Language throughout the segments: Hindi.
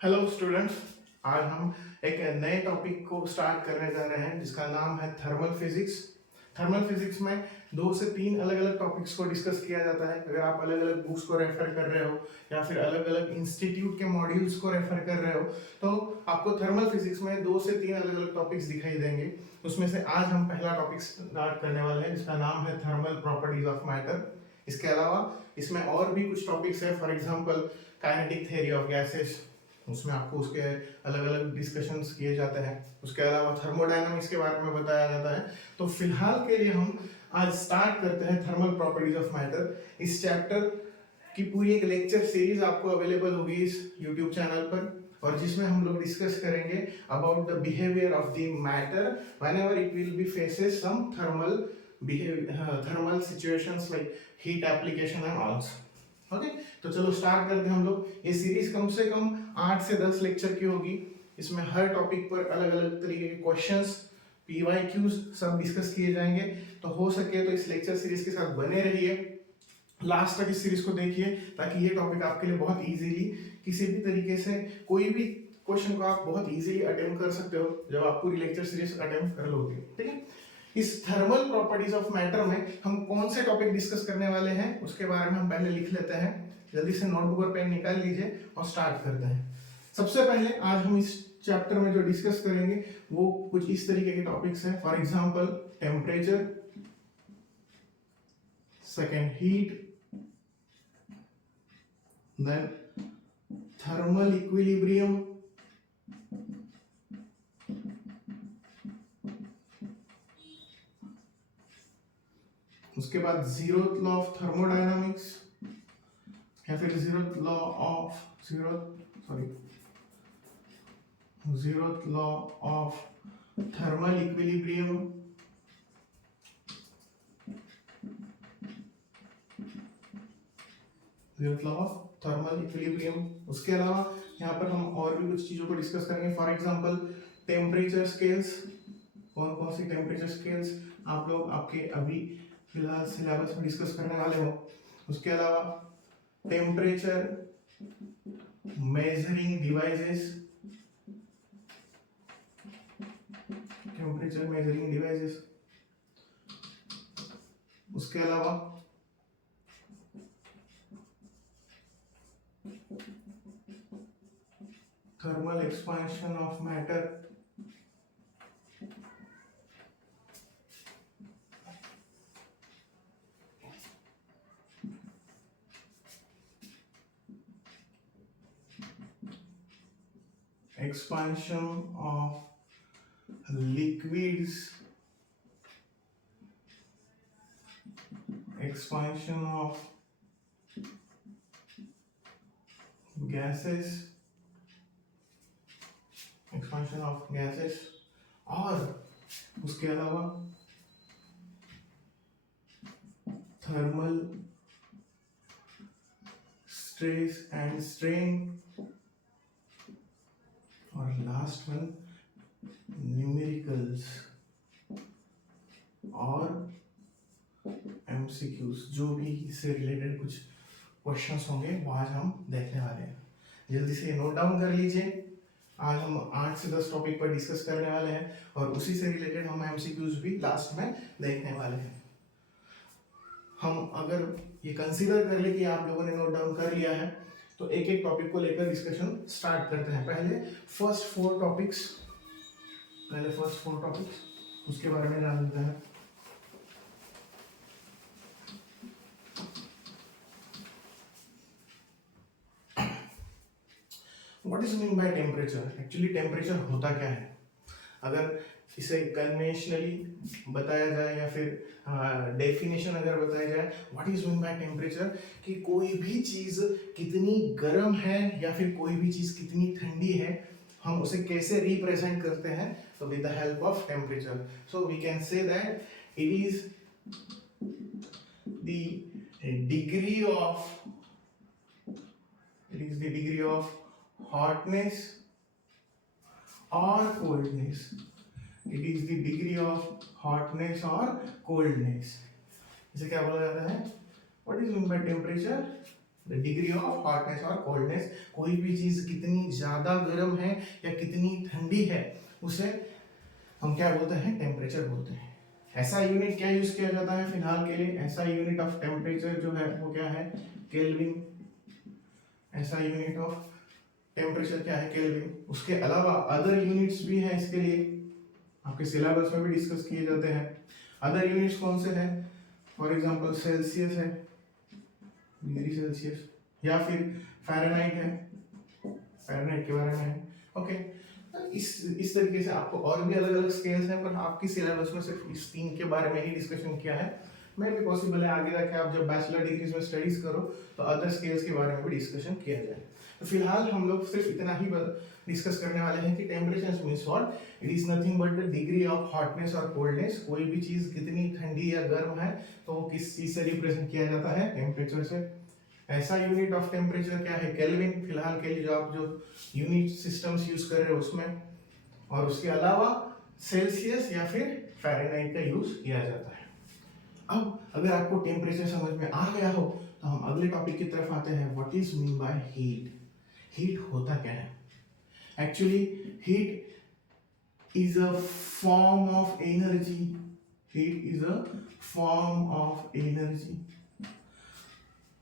Hello students. आज हम एक नए टॉपिक को स्टार्ट करने जा रहे हैं जिसका नाम है थर्मल फिजिक्स। थर्मल फिजिक्स में 2 से 3 अलग अलग टॉपिक्स को डिस्कस किया जाता है। अगर आप अलग अलग बुक्स को रेफर कर रहे हो या फिर अलग अलग इंस्टीट्यूट के मॉड्यूल्स को रेफर कर रहे हो तो आपको थर्मल फिजिक्स में 2 से 3 अलग अलग टॉपिक्स दिखाई देंगे। उसमें से आज हम पहला टॉपिक स्टार्ट करने वाले हैं जिसका नाम है थर्मल प्रॉपर्टीज ऑफ मैटर। इसके अलावा इसमें और भी कुछ टॉपिक्स है, for example kinetic theory of gases, उसमें आपको उसके अलग अलग डिस्कशंस किए जाते हैं। उसके अलावा थर्मोडायनामिक्स के बारे में बताया जाता है। तो फिलहाल के लिए हम आज स्टार्ट करते हैं थर्मल प्रॉपर्टीज ऑफ मैटर। इस चैप्टर की पूरी एक लेक्चर सीरीज आपको अवेलेबल होगी इस यूट्यूब चैनल पर, और जिसमें हम लोग डिस्कस करेंगे about the behaviour of the matter whenever it will be faces some thermal situations like heat application and all. Okay, तो चलो स्टार्ट करते हैं हम लोग। ये सीरीज कम से कम 8 से 10 लेक्चर की होगी। इसमें हर टॉपिक पर अलग अलग तरीके के क्वेश्चंस, पीवाईक्यूज सब डिस्कस किए जाएंगे। तो हो सके तो इस लेक्चर सीरीज के साथ बने रहिए, लास्ट तक इस सीरीज को देखिए, ताकि ये टॉपिक आपके लिए बहुत इजीली किसी भी तरीके से कोई भी क्वेश्चन को आप बहुत इजीली अटेम्प्ट कर सकते हो जब आप पूरी लेक्चर सीरीज अटेम्प्ट कर लोगे। ठीक है, इस थर्मल प्रॉपर्टीज ऑफ मैटर में हम कौन से टॉपिक डिस्कस करने वाले हैं उसके बारे में हम पहले लिख लेते हैं। जल्दी से नोटबुक और पेन निकाल लीजिए और स्टार्ट करते हैं। सबसे पहले आज हम इस चैप्टर में जो डिस्कस करेंगे वो कुछ इस तरीके के टॉपिक्स हैं। For example temperature, second heat, then thermal equilibrium, उसके बाद जीरोथ लॉ ऑफ थर्मोडायनामिक्स या फिर zeroth law of thermal equilibrium, zeroth law of thermal equilibrium. उसके अलावा यहाँ पर हम और भी कुछ चीजों को डिस्कस करेंगे। फॉर एग्जांपल टेम्परेचर स्केल्स, कौन कौन सी टेम्परेचर स्केल्स आप लोग आपके अभी फिलहाल सिलेबस में डिस्कस करने वाले हो। उसके अलावा temperature measuring devices, temperature measuring devices. उसके अलावा thermal expansion of matter, expansion of liquids, expansion of gases, expansion of gases, और उसके अलावा थर्मल स्ट्रेस एंड स्ट्रेन, और लास्ट वन न्यूमेरिकल्स और एमसीक्यूज। जो भी इससे रिलेटेड कुछ क्वेश्चंस होंगे वो आज हम देखने वाले हैं। जल्दी से नोट डाउन कर लीजिए। आज हम 8 से 10 टॉपिक पर डिस्कस करने वाले हैं और उसी से रिलेटेड हम एमसीक्यूज भी लास्ट में देखने वाले हैं। हम अगर ये कंसीडर कर ले कि आप लोगों ने नोट डाउन कर लिया है तो एक एक टॉपिक को लेकर डिस्कशन स्टार्ट करते हैं। पहले फर्स्ट फोर टॉपिक्स उसके बारे में जान लेते हैं। What is mean by temperature? Actually temperature होता क्या है? अगर इसे कन्वेंशनली बताया जाए या फिर डेफिनेशन अगर बताया जाए, what is mean by temperature, कि कोई भी चीज कितनी गर्म है या फिर कोई भी चीज कितनी ठंडी है, हम उसे कैसे रिप्रेजेंट करते हैं, तो with the help of temperature. So we can say that it is the degree of hotness or coldness. It is the degree of hotness or coldness. इसे क्या बोला जाता है? What is meant by temperature? The degree of hotness और कोल्डनेस, कोई भी चीज कितनी ज्यादा गर्म है या कितनी ठंडी है उसे हम क्या बोलते हैं, टेम्परेचर बोलते हैं। ऐसा यूनिट क्या यूज किया जाता है फिलहाल के लिए, ऐसा यूनिट ऑफ टेम्परेचर जो है वो क्या है, केल्विन। ऐसा यूनिट ऑफ टेम्परेचर क्या है, केल्विन। उसके अलावा अदर यूनिट्स भी हैं इसके लिए, आपके सिलेबस में भी डिस्कस किए जाते हैं। अदर यूनिट्स कौन से हैं, फॉर एग्जांपल सेल्सियस है, डिग्री सेल्सियस, या फिर फ़ारेनहाइट है, फ़ारेनहाइट के बारे में है। ओके, इस तरीके से आपको और भी अलग अलग स्केल्स हैं, पर आपकी सिलेबस में सिर्फ इस 3 के बारे में ही डिस्कशन किया है। मे भी पॉसिबल है आगे जाके आप जब बैचलर डिग्रीज में स्टडीज करो तो अदर स्केल्स के बारे में भी डिस्कशन किया जाए। तो फिलहाल हम लोग सिर्फ इतना ही डिस्कस करने वाले हैं कि temperature means what, it is nothing but the degree of hotness और कोल्डनेस। कोई भी चीज कितनी ठंडी या गर्म है तो वो किस चीज से रिप्रेजेंट किया जाता है, टेम्परेचर से। ऐसा यूनिट ऑफ टेम्परेचर क्या है, केल्विन, फिलहाल के लिए जो आप जो यूनिट सिस्टम्स यूज कर रहे हो उसमें। और उसके अलावा सेल्सियस या फिर फ़ारेनहाइट का यूज किया जाता है। अब अगर आपको टेम्परेचर समझ में आ गया हो तो हम अगले टॉपिक की तरफ आते हैं, what is mean by heat. Heat होता क्या है? Actually heat is a form of energy. Heat is a form of energy.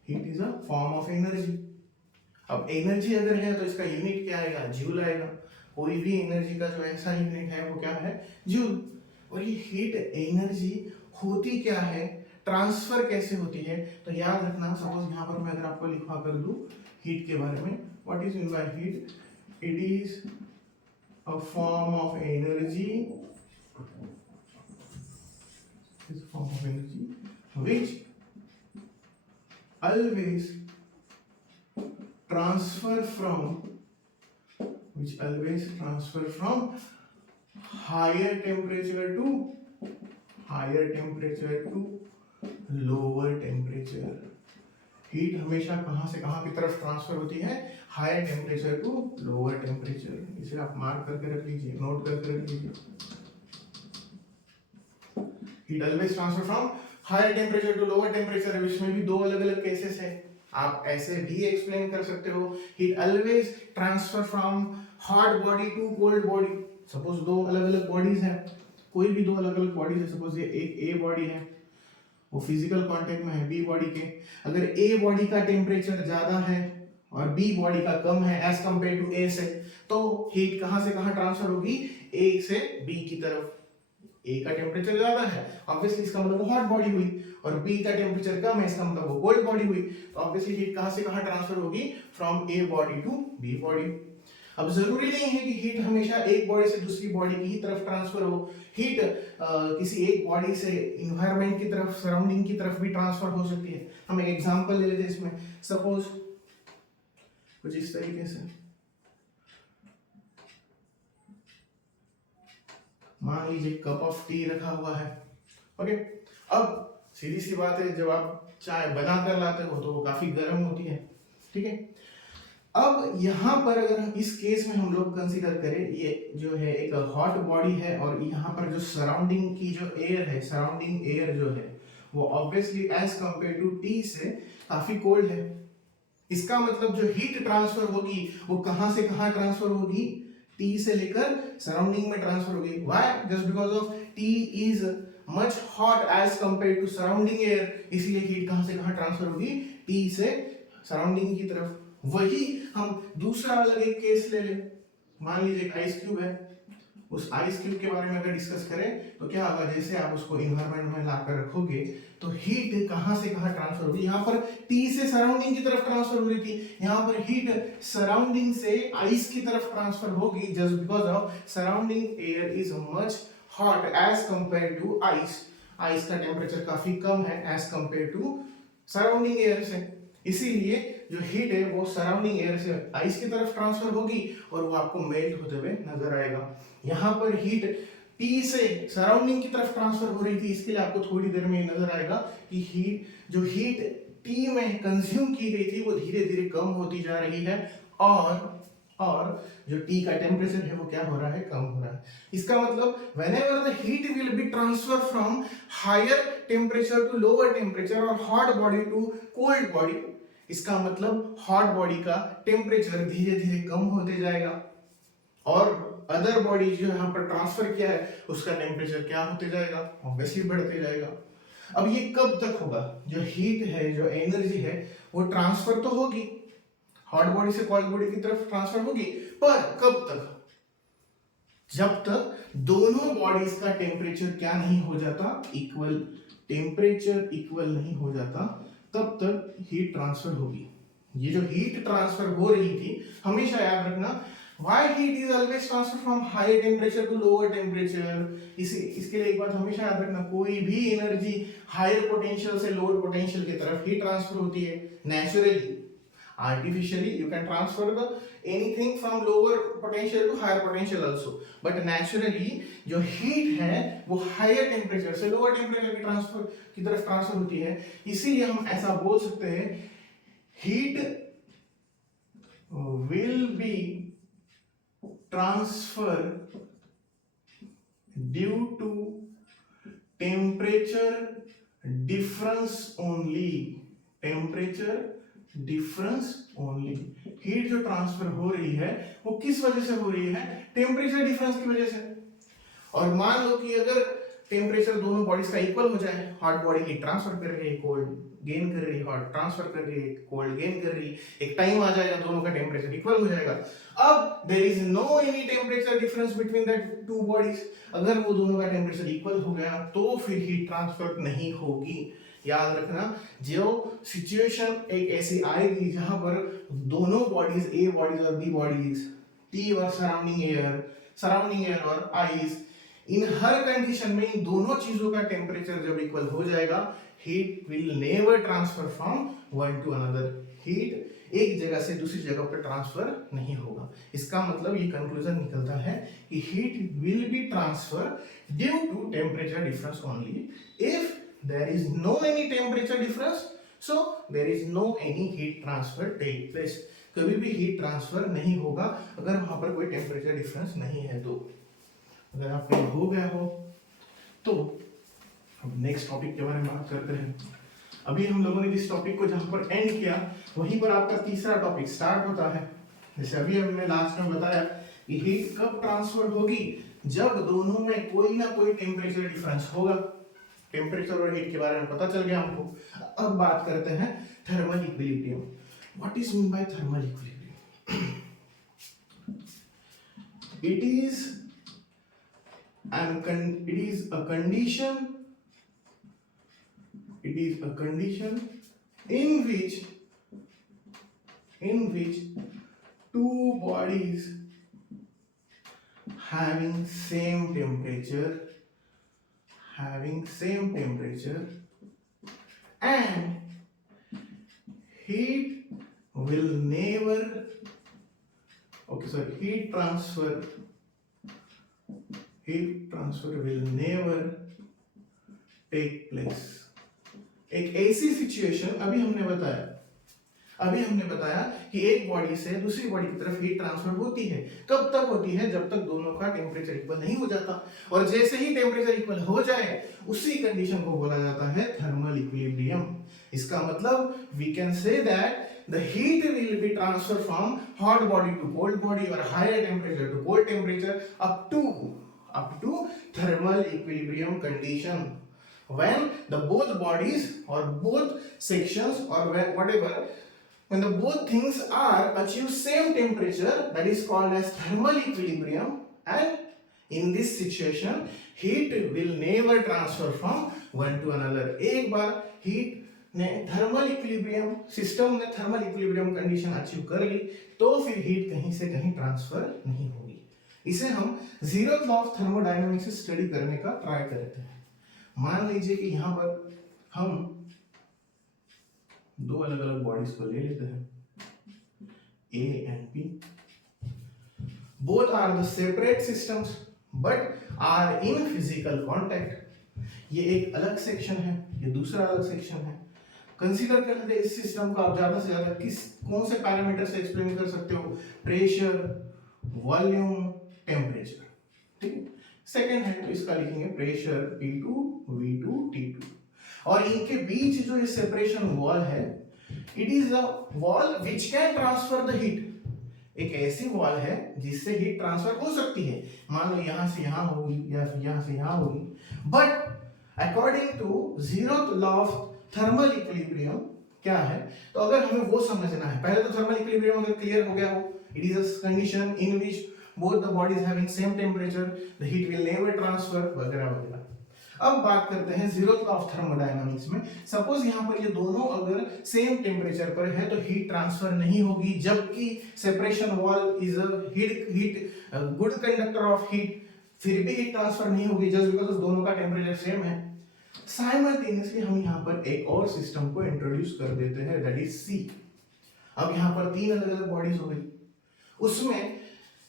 Heat is a form of energy. अब एनर्जी अगर है तो इसका यूनिट क्या आएगा, जूल आएगा। कोई भी एनर्जी का जो ऐसा यूनिट है वो क्या है, जूल। और ये हीट एनर्जी होती क्या है, ट्रांसफर कैसे होती है, तो याद रखना। सपोज यहाँ पर मैं अगर आपको लिखवा कर दूं हीट के बारे में, what is mean by heat, it is a form of energy, is form of energy which always transfer from higher temperature to lower temperature। Heat हमेशा कहां से कहां की तरफ ट्रांसफर होती है, higher temperature to lower temperature. इसे आप मार्क करके रख लीजिए, नोट करके रख लीजिए। Heat always transfer from higher temperature to lower temperature. इसमें भी दो अलग अलग केसेस है, आप ऐसे भी एक्सप्लेन कर सकते हो, heat always transfer from hot body to cold body. Suppose दो अलग अलग बॉडीज हैं, कोई भी दो अलग अलग बॉडीज है, सपोज ये एक ए बॉडी है, वो फिजिकल कांटेक्ट में है बी बॉडी के। अगर ए बॉडी का टेम्परेचर ज्यादा है और बी बॉडी का कम है एज कंपेयर टू ए से, तो हीट कहां से कहां ट्रांसफर होगी, ए से बी की तरफ। ए का टेम्परेचर ज्यादा है, ऑब्वियसली इसका मतलब वो हॉट बॉडी हुई, और बी का टेम्परेचर कम है, इसका मतलब वो कोल्ड बॉडी हुई। तो ऑब्वियसली हीट कहां से कहां ट्रांसफर होगी, from A body to B body. अब जरूरी नहीं है कि हीट हमेशा एक बॉडी से दूसरी बॉडी की ही तरफ ट्रांसफर हो। हीट किसी एक बॉडी से इन्वायरमेंट की तरफ, सराउंडिंग की तरफ भी ट्रांसफर हो सकती है। हम एक एग्जांपल ले लेते हैं इसमें, सपोज कुछ इस तरीके से, मान लीजिए कप ऑफ टी रखा हुआ है। ओके, अब सीधी सी बात है, जब आप चाय बना कर लाते हो तो वो काफी गर्म होती है, ठीक है। अब यहाँ पर अगर हम इस केस में हम लोग कंसीडर करें, ये जो है एक हॉट बॉडी है, और यहाँ पर जो सराउंडिंग की जो एयर है, सराउंडिंग एयर जो है वो obviously as compare to T से काफी कोल्ड है। इसका मतलब जो हीट ट्रांसफर होगी वो कहां से कहां ट्रांसफर होगी, टी से लेकर सराउंडिंग में ट्रांसफर होगी। Why? Just because of T is much hot as compare to surrounding air, इसलिए हीट कहां से कहां ट्रांसफर होगी, टी से सराउंडिंग की तरफ। वही हम दूसरा अलग एक केस ले लें, मान लीजिए एक आइस क्यूब है, उस आइस क्यूब के बारे में अगर डिस्कस करें तो क्या होगा, जैसे आप उसको इन्वायरमेंट में लाकर रखोगे तो हीट कहां से कहां ट्रांसफर होगी, यहाँ पर टी से सराउंडिंग की तरफ ट्रांसफर हो रही थी, यहाँ पर हीट सराउंडिंग से आइस की तरफ ट्रांसफर होगी, just because of surrounding air is much hot as compare to ice. Ice का टेम्परेचर काफी कम है as compare to surrounding air से, इसीलिए जो हीट है वो सराउंडिंग एयर से आइस की तरफ ट्रांसफर होगी और वो आपको मेल्ट होते हुए नजर आएगा। यहाँ पर हीट टी से सराउंडिंग की तरफ ट्रांसफर हो रही थी, इसके लिए आपको थोड़ी देर में नजर आएगा कि हीट टी में कंज्यूम की गई थी वो धीरे धीरे कम होती जा रही है, और जो टी का टेम्परेचर है वो क्या हो रहा है, कम हो रहा है। इसका मतलब whenever the heat will be transferred from higher temperature to lower temperature or hot body to cold body, इसका मतलब हॉट बॉडी का टेम्परेचर धीरे धीरे कम होते जाएगा और अदर बॉडी जो यहाँ पर ट्रांसफर किया है उसका टेम्परेचर क्या होते जाएगा, ऑब्वियसली बढ़ते जाएगा। अब ये कब तक होगा? जो हीट है, जो एनर्जी है, वो ट्रांसफर तो होगी, हॉट बॉडी से कोल्ड बॉडी की तरफ ट्रांसफर होगी, पर कब तक? जब तक दोनों बॉडीज का टेम्परेचर क्या नहीं हो जाता, इक्वल, टेम्परेचर इक्वल नहीं हो जाता, तब तक हीट ट्रांसफर होगी। ये जो हीट ट्रांसफर हो रही थी, हमेशा याद रखना, why heat is always transferred from higher temperature to lower temperature। इसके लिए एक बात हमेशा याद रखना, कोई भी एनर्जी हायर पोटेंशियल से लोअर पोटेंशियल की तरफ ही ट्रांसफर होती है naturally. Artificially you can transfer the anything from lower potential to higher potential also, but naturally जो हीट है वो हायर टेम्परेचर से लोअर टेम्परेचर की तरफ ट्रांसफर होती है। इसीलिए हम ऐसा बोल सकते हैं, heat will B transfer due to temperature difference only, temperature difference only। Heat जो ट्रांसफर हो रही है वो किस वजह से हो रही है? टेम्परेचर डिफरेंस की वजह से। और मान लो कि अगर टेम्परेचर दोनों बॉडीज का इक्वल हो जाए, हॉट बॉडी हीट ट्रांसफर कर रही है, कोल्ड गेन कर रही है, हॉट ट्रांसफर कर रही है, कोल्ड गेन कर रही है, एक टाइम आ जाएगा दोनों का टेम्परेचर इक्वल हो जाएगा। अब there is no any temperature difference between that two bodies. अगर वो दोनों का टेम्परेचर इक्वल हो गया तो फिर हीट ट्रांसफर नहीं होगी। याद रखना, जो सिचुएशन एक ऐसी आएगी जहां पर दोनों बॉडीज, ए बॉडीज और बी बॉडीज, टी और सराउंडिंग एयर और आइस, इन हर कंडीशन में इन दोनों चीजों का टेम्परेचर जब इक्वल हो जाएगा, heat will never transfer from one two another. Heat एक जगह से दूसरी जगह पर ट्रांसफर नहीं होगा। इसका मतलब ये कंक्लूजन निकलता है कि heat will be transfer due to temperature difference only. If there is no any temperature difference, so there is no any heat transfer take place. कभी भी हीट ट्रांसफर नहीं होगा अगर वहां पर कोई टेम्परेचर डिफरेंस नहीं है। तो अगर आपको हो गया हो तो अब नेक्स्ट टॉपिक के बारे में बात करते हैं। अभी हम लोगों ने जिस टॉपिक को जहां पर एंड किया वहीं पर आपका तीसरा टॉपिक स्टार्ट होता है। जैसे अभी हमने लास्ट में बताया कि हीट कब ट्रांसफर होगी, जब दोनों में कोई ना कोई टेम्परेचर डिफरेंस होगा। टेम्परेचर और हीट के बारे में पता चल गया हमको। अब बात करते हैं thermal equilibrium. What is mean by thermal equilibrium? It is a condition, it is a condition in which two bodies having same temperature and heat will never, heat transfer will never take place। एक ऐसी सिचुएशन अभी हमने बताया कि एक बॉडी से दूसरी बॉडी की तरफ हीट ट्रांसफर होती है। कब तक होती है? जब तक दोनों का टेम्परेचर इक्वल नहीं हो जाता। और जैसे ही टेम्परेचर इक्वल हो जाए उसी कंडीशन को बोला जाता है थर्मल इक्विलिब्रियम। इसका मतलब we can say that the heat will be transferred from hot body to cold body or higher temperature to cold temperature up to thermal equilibrium condition, when the both bodies or both sections or whatever, when the both things are achieve same temperature, that is called as thermal equilibrium, and in this situation heat will never transfer from one to another। एक बार हीट ने थर्मल इक्विलिब्रियम, सिस्टम ने थर्मल इक्विलिब्रियम कंडीशन अचीव कर ली तो फिर हीट कहीं से कहीं ट्रांसफर नहीं होगी। इसे हम जीरोथ लॉ ऑफ थर्मोडायनामिक्स से स्टडी करने का ट्राई करते हैं। मान लीजिए कि यहाँ पर हम दो अलग अलग बॉडीज को ले लेते हैं, A and B. Both are the separate systems but are in physical contact. ये एक अलग सेक्शन है, ये दूसरा अलग सेक्शन है। कंसीडर कर लेते हैं इस सिस्टम को आप ज्यादा से ज्यादा कौन से पैरामीटर से एक्सप्लेन कर सकते हो? Pressure, volume, temperature. ठीक है। सेकेंड है तो इसका लिखेंगे प्रेशर P2, V2, T2। और इनके बीच जो ये सेपरेशन वॉल है, it is a wall which can transfer the heat. एक ऐसी वॉल है जिससे हीट ट्रांसफर हो सकती है, मान लो यहां से यहां होगी या फिर यहां से यहां होगी, but according to zeroth law of thermal equilibrium क्या है, तो अगर हमें वो समझना है, पहले तो थर्मल इक्विलिब्रियम अगर क्लियर हो गया हो, it is a condition in which both the bodies having same temperature, the heat will never transfer वगैरह वगैरह। अब बात करते हैं जीरोथ लॉ ऑफ थर्मोडायनामिक्स में। सपोज यहाँ पर ये दोनों अगर सेम टेम्परेचर पर है तो हीट ट्रांसफर नहीं होगी, जबकि separation wall is a heat good conductor of heat, फिर भी हीट ट्रांसफर नहीं होगी जस्ट बिकॉज दोनों का टेम्परेचर सेम है। साइमल्टेनियसली हम यहाँ पर एक और सिस्टम को इंट्रोड्यूस कर देते हैं, दैट इज सी। अब यहाँ पर तीन अलग अलग बॉडीज हो गई, उसमें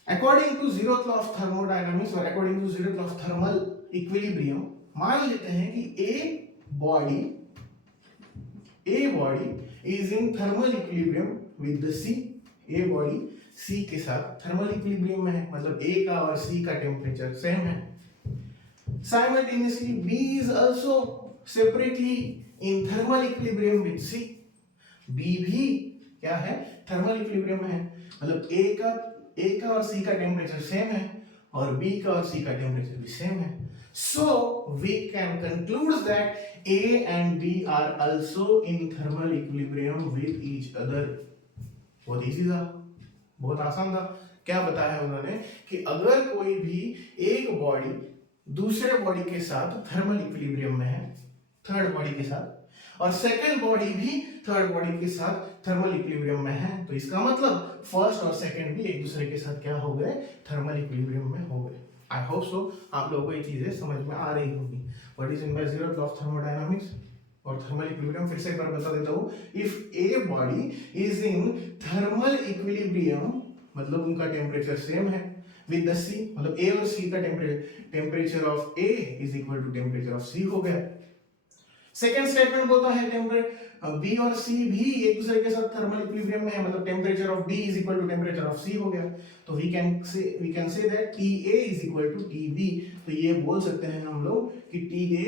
according to zeroth law of thermodynamics और according to zeroth law of thermal equilibrium मान लेते हैं कि a body is in thermal equilibrium with the C. A body C के साथ थर्मल इक्विलिब्रियम में है, मतलब ए का और सी का टेम्परेचर सेम है। Simultaneously B is also separately in thermal equilibrium with C. B भी क्या है, थर्मल इक्विलिब्रियम में है, मतलब ए का और सी का टेम्परेचर सेम है और बी का और सी का टेम्परेचर भी सेम है। So we can conclude that A and B are also in thermal equilibrium with each other। बहुत इजी था, बहुत आसान था। क्या बताया उन्होंने कि अगर कोई भी एक बॉडी दूसरे बॉडी के साथ थर्मल इक्विलिब्रियम में है, थर्ड बॉडी के साथ, और सेकंड बॉडी भी थर्ड बॉडी के साथ थर्मल इक्विलिब्रियम में है, तो इसका मतलब फर्स्ट और सेकंड भी एक दूसरे के साथ क्या हो गए, थर्मल इक्विलिब्रियम में हो गए। आई होप सो आप लोगों को ये चीजें समझ में आ रही होगी। What is in by zeroth law of thermodynamics और थर्मल इक्विलिब्रियम फिर से एक बार बता देता हूँ। If a body is in thermal equilibrium मतलब उनका टेम्परेचर सेम है विद द सी, मतलब ए और सी का temperature of A is equal to temperature of C हो गया। सेकेंड स्टेटमेंट बोलता है बी और सी भी एक दूसरे के साथ थर्मल इक्विलिब्रियम में है, मतलब temperature of B is equal to temperature of C हो गया। तो we can say that TA is equal to TB। तो ये बोल सकते हैं हम लोग कि TA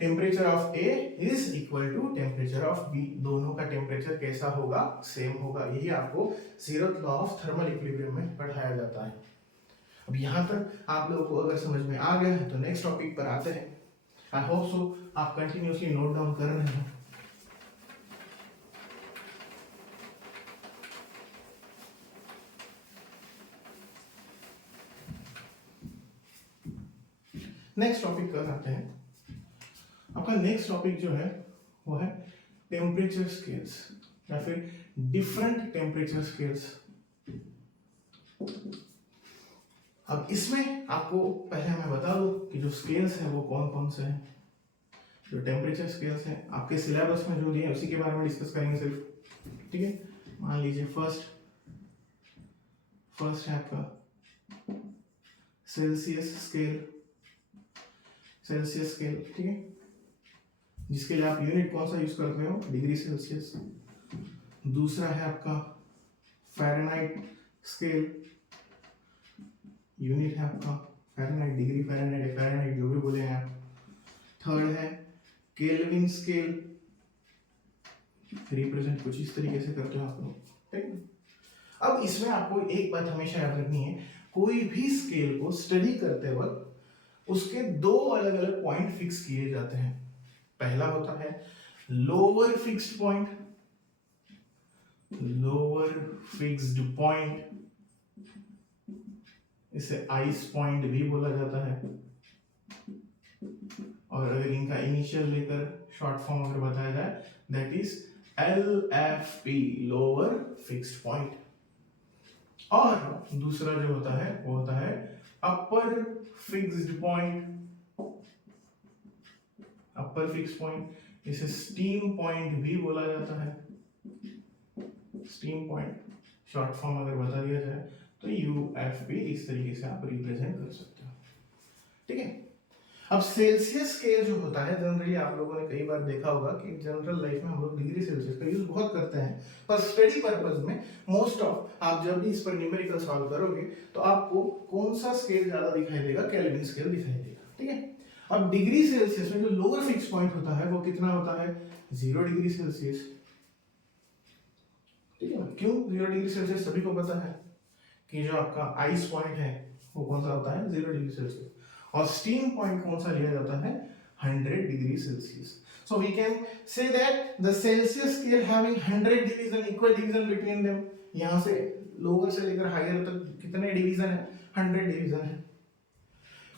temperature of A is equal to temperature of B। दोनों का टेम्परेचर कैसा होगा, सेम होगा। यही आपको zeroth law of thermal equilibrium में पढ़ाया जाता है। अब यहाँ तक आप लोगों को अगर समझ में आ गया है तो नेक्स्ट टॉपिक पर आते हैं। आई होप सो आप कंटिन्यूअसली नोट डाउन कर रहे हैं। नेक्स्ट टॉपिक पर आते हैं। आपका नेक्स्ट टॉपिक जो है वो है टेम्परेचर स्केल्स या फिर डिफरेंट टेम्परेचर स्केल्स। अब इसमें आपको पहले मैं बता दूं कि जो स्केल्स हैं वो कौन कौन से हैं। जो टेम्परेचर स्केल्स हैं आपके सिलेबस में जो दिए हैं उसी के बारे में डिस्कस करेंगे सिर्फ, ठीक है। मान लीजिए फर्स्ट है आपका सेल्सियस स्केल, ठीक है, जिसके लिए आप यूनिट कौन सा यूज करते हो, डिग्री सेल्सियस। दूसरा है आपका फ़ारेनहाइट स्केल, यूनिट है आपका फ़ारेनहाइट, डिग्री फ़ारेनहाइट जो भी बोले हैं आप। थर्ड है केल्विन स्केल, रिप्रेजेंट कुछ इस तरीके से करते हो आप लोग, ठीक है। अब इसमें आपको एक बात हमेशा याद रखनी है, कोई भी स्केल को स्टडी करते वक्त उसके दो अलग अलग पॉइंट फिक्स किए जाते हैं। पहला होता है लोअर फिक्स्ड पॉइंट, इसे आइस पॉइंट भी बोला जाता है, और अगर इनका इनिशियल लेकर शॉर्ट फॉर्म अगर बताया जाए that is LFP, lower fixed point. और दूसरा जो होता है वो होता है अपर फिक्स्ड पॉइंट, इसे स्टीम पॉइंट भी बोला जाता है। स्टीम पॉइंट शॉर्ट फॉर्म अगर बता दिया जाए तो UFP, इस तरीके से आप रिप्रेजेंट कर सकते हो, ठीक है। अब सेल्सियस स्केल जो होता है, जनरली आप लोगों ने कई बार देखा होगा कि जनरल लाइफ में हम लोग डिग्री सेल्सियस का यूज बहुत करते हैं, पर स्टडी पर्पस में मोस्ट ऑफ आप जब भी इस पर न्यूमेरिकल सॉल्व करोगे तो आपको कौन सा स्केल ज्यादा दिखाई देगा, केल्विन स्केल दिखाई देगा, ठीक है। अब डिग्री सेल्सियस में जो लोअर फिक्स पॉइंट होता है वो कितना होता है, 0 डिग्री सेल्सियस। क्यों 0 डिग्री सेल्सियस? सभी को पता है कि जो आपका आइस पॉइंट है वो कौन सा होता है? 0 डिग्री सेल्सियस। और स्टीम पॉइंट कौन सा लिया जाता है? 100 degree Celsius. So we can say that the Celsius scale having 100 division, equal division between them. यहाँ से लोअर से लेकर हायर तक कितने डिवीजन है? 100 डिवीजन है।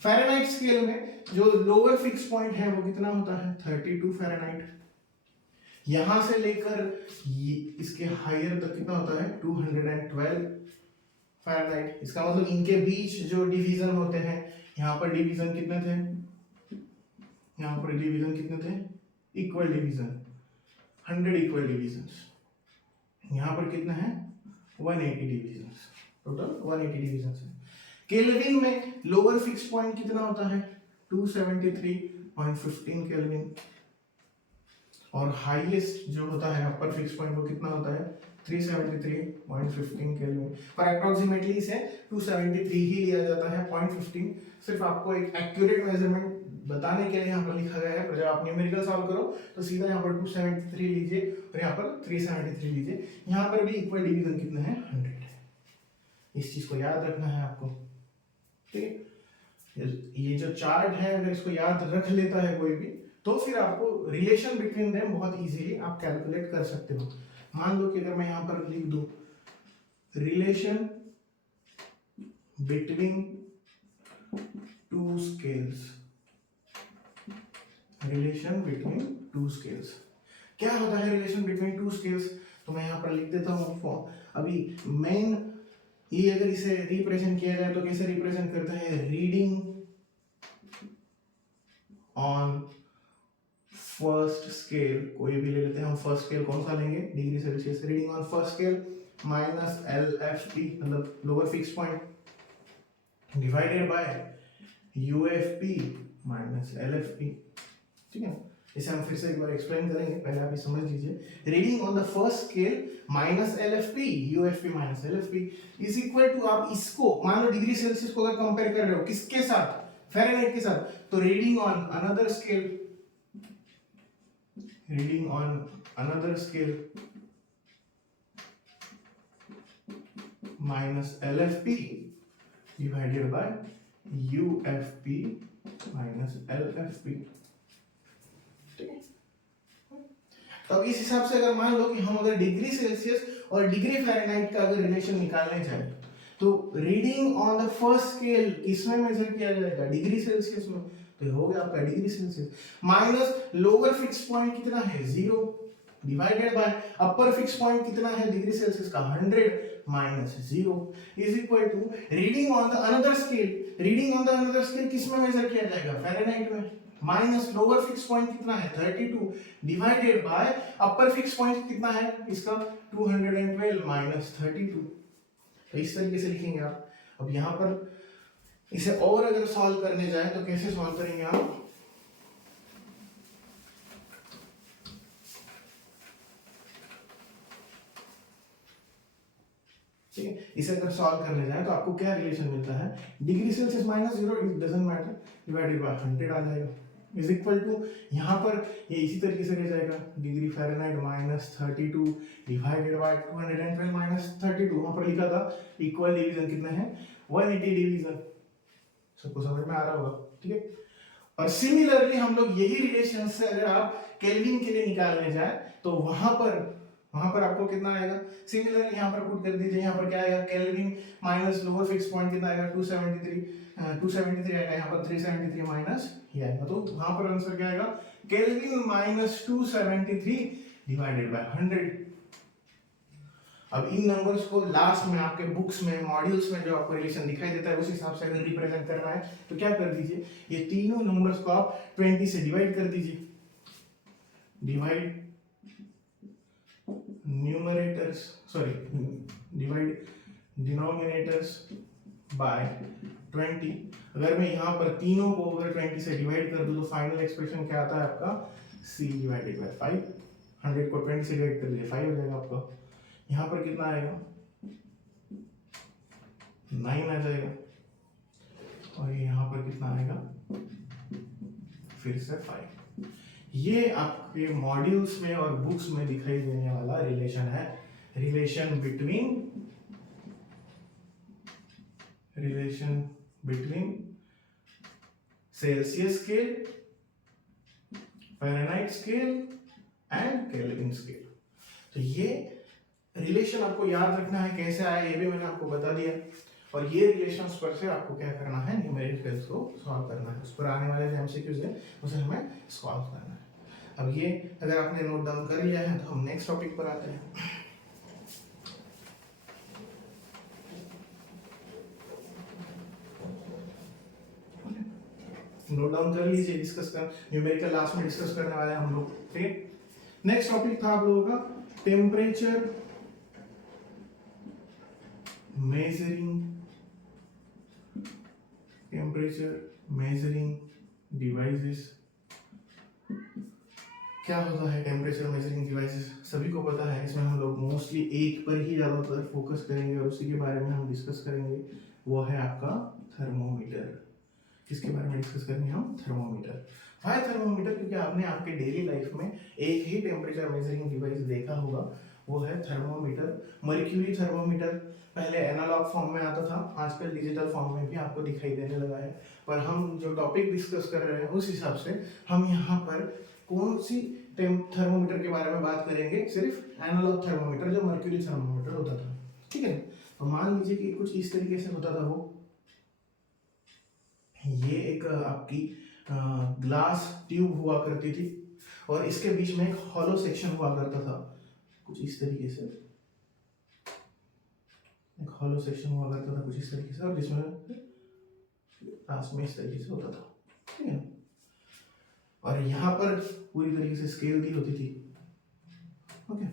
फ़ारेनहाइट स्केल में जो लोअर फिक्स पॉइंट है वो कितना होता है? 32 फ़ारेनहाइट। यहां से लेकर इसके हायर तक कितना होता है? 212 फ़ारेनहाइट। इसका मतलब इनके बीच जो डिवीजन होते हैं, यहाँ पर डिवीजन कितने थे? यहाँ पर डिवीजन कितने थे? Equal division, 100 equal divisions. यहाँ पर कितना है? 180 डिवीजन्स, टोटल 180 डिवीजन्स है। केल्विन में लोअर फिक्स पॉइंट कितना होता है? 273.15 केल्विन। और हाईएस्ट जो होता है अपर फिक्स पॉइंट वो कितना होता है? 373.15 केल्विन। पर अप्रोक्सीमेटली इसे 273 ही लिया जाता है, 0.15 सिर्फ आपको एक एक्यूरेट मेजरमेंट बताने के लिए यहाँ पर लिखा गया है। पर जब आप न्यूमेरिकल सॉल्व करो तो सीधा यहाँ पर 273 लीजिए और यहाँ पर 373 लीजिए। यहाँ पर भी इक्वल डिवीजन कितने हैं? 100 है। इस चीज को याद रखना है आपको, ठीक है? ये जो चार्ट है अगर इसको याद रख लेता है कोई भी तो फिर आपको रिलेशन बिटवीन देम बहुत इजीली आप कैलकुलेट कर सकते हो। मान लो कि अगर मैं यहाँ पर लिख दूं relation between two scales, relation between two scales. क्या होता है रिलेशन बिटवीन टू स्केल्स? तो मैं यहाँ पर लिख देता हूँ। अभी मेन ये अगर इसे रिप्रेजेंट किया जाए तो कैसे रिप्रेजेंट करता है? रीडिंग ऑन फर्स्ट स्केल, कोई भी ले लेते हैं हम। फर्स्ट स्केल कौन सा लेंगे? Degree Celsius. Reading on first scale minus LFP मतलब lower fix point divided by UFP minus LFP, ठीक है? इसे हम फिर से एक बार एक्सप्लेन करेंगे, पहले आप ये समझ लीजिए। Reading on the first scale minus LFP, UFP minus LFP is equal to, आप इसको मान लो डिग्री सेल्सियस को अगर कंपेयर कर रहे हो किसके साथ? फ़ारेनहाइट के साथ। तो reading on another scale, reading on another scale minus LFP divided by UFP minus LFP, ठीक है? तो इस हिसाब से अगर मान लो कि हम अगर डिग्री सेल्सियस और डिग्री फ़ारेनहाइट का अगर रिलेशन निकालने जाए तो reading on the first scale किसमें मेजर किया जाएगा? डिग्री सेल्सियस में। तो हो गया आपका degree Celsius minus lower fix point कितना है? 0 divided by upper fix point कितना है डिग्री सेल्सियस का? 100 minus 0 is equal to reading on the another scale. Reading on the another scale किसमें मेजर किया जाएगा? फ़ारेनहाइट में। माइनस लोअर फिक्स पॉइंट कितना है? 32 divided by upper fix point कितना है इसका? 212 माइनस 32। तो इस तरीके से लिखेंगे आप। अब यहाँ पर इसे और अगर सॉल्व करने जाए तो कैसे सॉल्व करेंगे आप? ठीक है, इसे अगर सॉल्व करने जाए तो आपको क्या रिलेशन मिलता है? Degree Celsius minus 0 it doesn't matter divided by 100 आ जाएगा इज इक्वल टू, यहाँ पर ये इसी तरीके से रह जाएगा degree Fahrenheit minus 32 divided bye 212 minus 32। वहाँ पर लिखा था इक्वल डिवीजन कितने हैं? 180 डिवीजन। सबको समझ में आ रहा होगा, ठीक है? और सिमिलरली हम लोग यही रिलेशन से अगर आप केल्विन के लिए निकालने जाए तो वहां पर आपको कितना आएगा? सिमिलरली यहाँ पर पुट कर दीजिए। यहाँ पर क्या आएगा? Kelvin minus lower fix point कितना आएगा? 273 आएगा। यहाँ पर 373 माइनस ये आएगा। तो वहां पर आंसर क्या आएगा? Kelvin minus 273 divided by 100। अब इन नंबर्स को लास्ट में आपके बुक्स में मॉड्यूल्स में जो आपको रिलेशन दिखाई देता है उस हिसाब से अगर रिप्रेजेंट करना है तो क्या कर दीजिए? ये तीनों नंबर्स को आप 20 से डिवाइड कर दीजिए। Divide numerators, sorry divide denominators by 20। अगर मैं यहाँ पर तीनों को अगर 20 से डिवाइड कर दूं तो फाइनल एक्सप्रेशन क्या आता है आपका? C divided by 5। 100 को 20 से डिवाइड कर दीजिए 5 हो जाएगा आपका। यहाँ पर कितना आएगा? 9 आ जाएगा। और यहाँ पर कितना आएगा? फिर से 5। ये आपके मॉड्यूल्स में और बुक्स में दिखाई देने वाला रिलेशन है relation between Celsius scale, Fahrenheit scale and kelvin scale. तो ये रिलेशन आपको याद रखना है, कैसे आया ये भी मैंने आपको बता दिया, और ये रिलेशंस पर से आपको क्या करना है, न्यूमेरिकल्स को सॉल्व करना है, उस पर आने वाले जो एमसीक्यूज है उसे हमें सॉल्व करना है। अब ये अगर आपने नोट डाउन कर लिया है तो हम नेक्स्ट टॉपिक पर आते हैं। नोट डाउन कर लीजिए, डिस्कस कर, न्यूमेरिकल लास्ट में डिस्कस करने वाले हैं हम लोग। ठीक है, नेक्स्ट टॉपिक था आप लोगों का टेम्परेचर मेजरिंग डिवाइसेस। क्या होता है टेम्परेचर मेजरिंग डिवाइसेस, सभी को पता है। इसमें हम लोग मोस्टली एक पर ही ज़्यादातर फोकस करेंगे और उसी के बारे में हम डिस्कस करेंगे, वो है आपका थर्मोमीटर। किसके बारे में डिस्कस करेंगे हम? थर्मोमीटर। Why thermometer? क्योंकि आपने आपके डेली लाइफ में एक ही टेम्परेचर मेजरिंग डिवाइस देखा होगा, वो है थर्मोमीटर। मर्क्यूरी थर्मोमीटर पहले एनालॉग फॉर्म में आता था, आजकल डिजिटल फॉर्म में भी आपको दिखाई देने लगा है। पर हम जो टॉपिक डिस्कस कर रहे हैं उस हिसाब से हम यहाँ पर कौन सी थर्मोमीटर के बारे में बात करेंगे? सिर्फ एनालॉग थर्मोमीटर, जो मर्क्यूरी थर्मोमीटर होता था। ठीक है, तो मान लीजिए कि कुछ इस तरीके से होता था वो। ये एक आपकी ग्लास ट्यूब हुआ करती थी और इसके बीच में एक हॉलो सेक्शन हुआ करता था, कुछ इस तरीके से एक हॉलो सेक्शन हुआ करता था कुछ इस तरीके से, और जिसमें ग्लास में इस तरीके से होता था। ठीक है, और यहाँ पर पूरी तरीके से स्केल दी होती थी। ओके,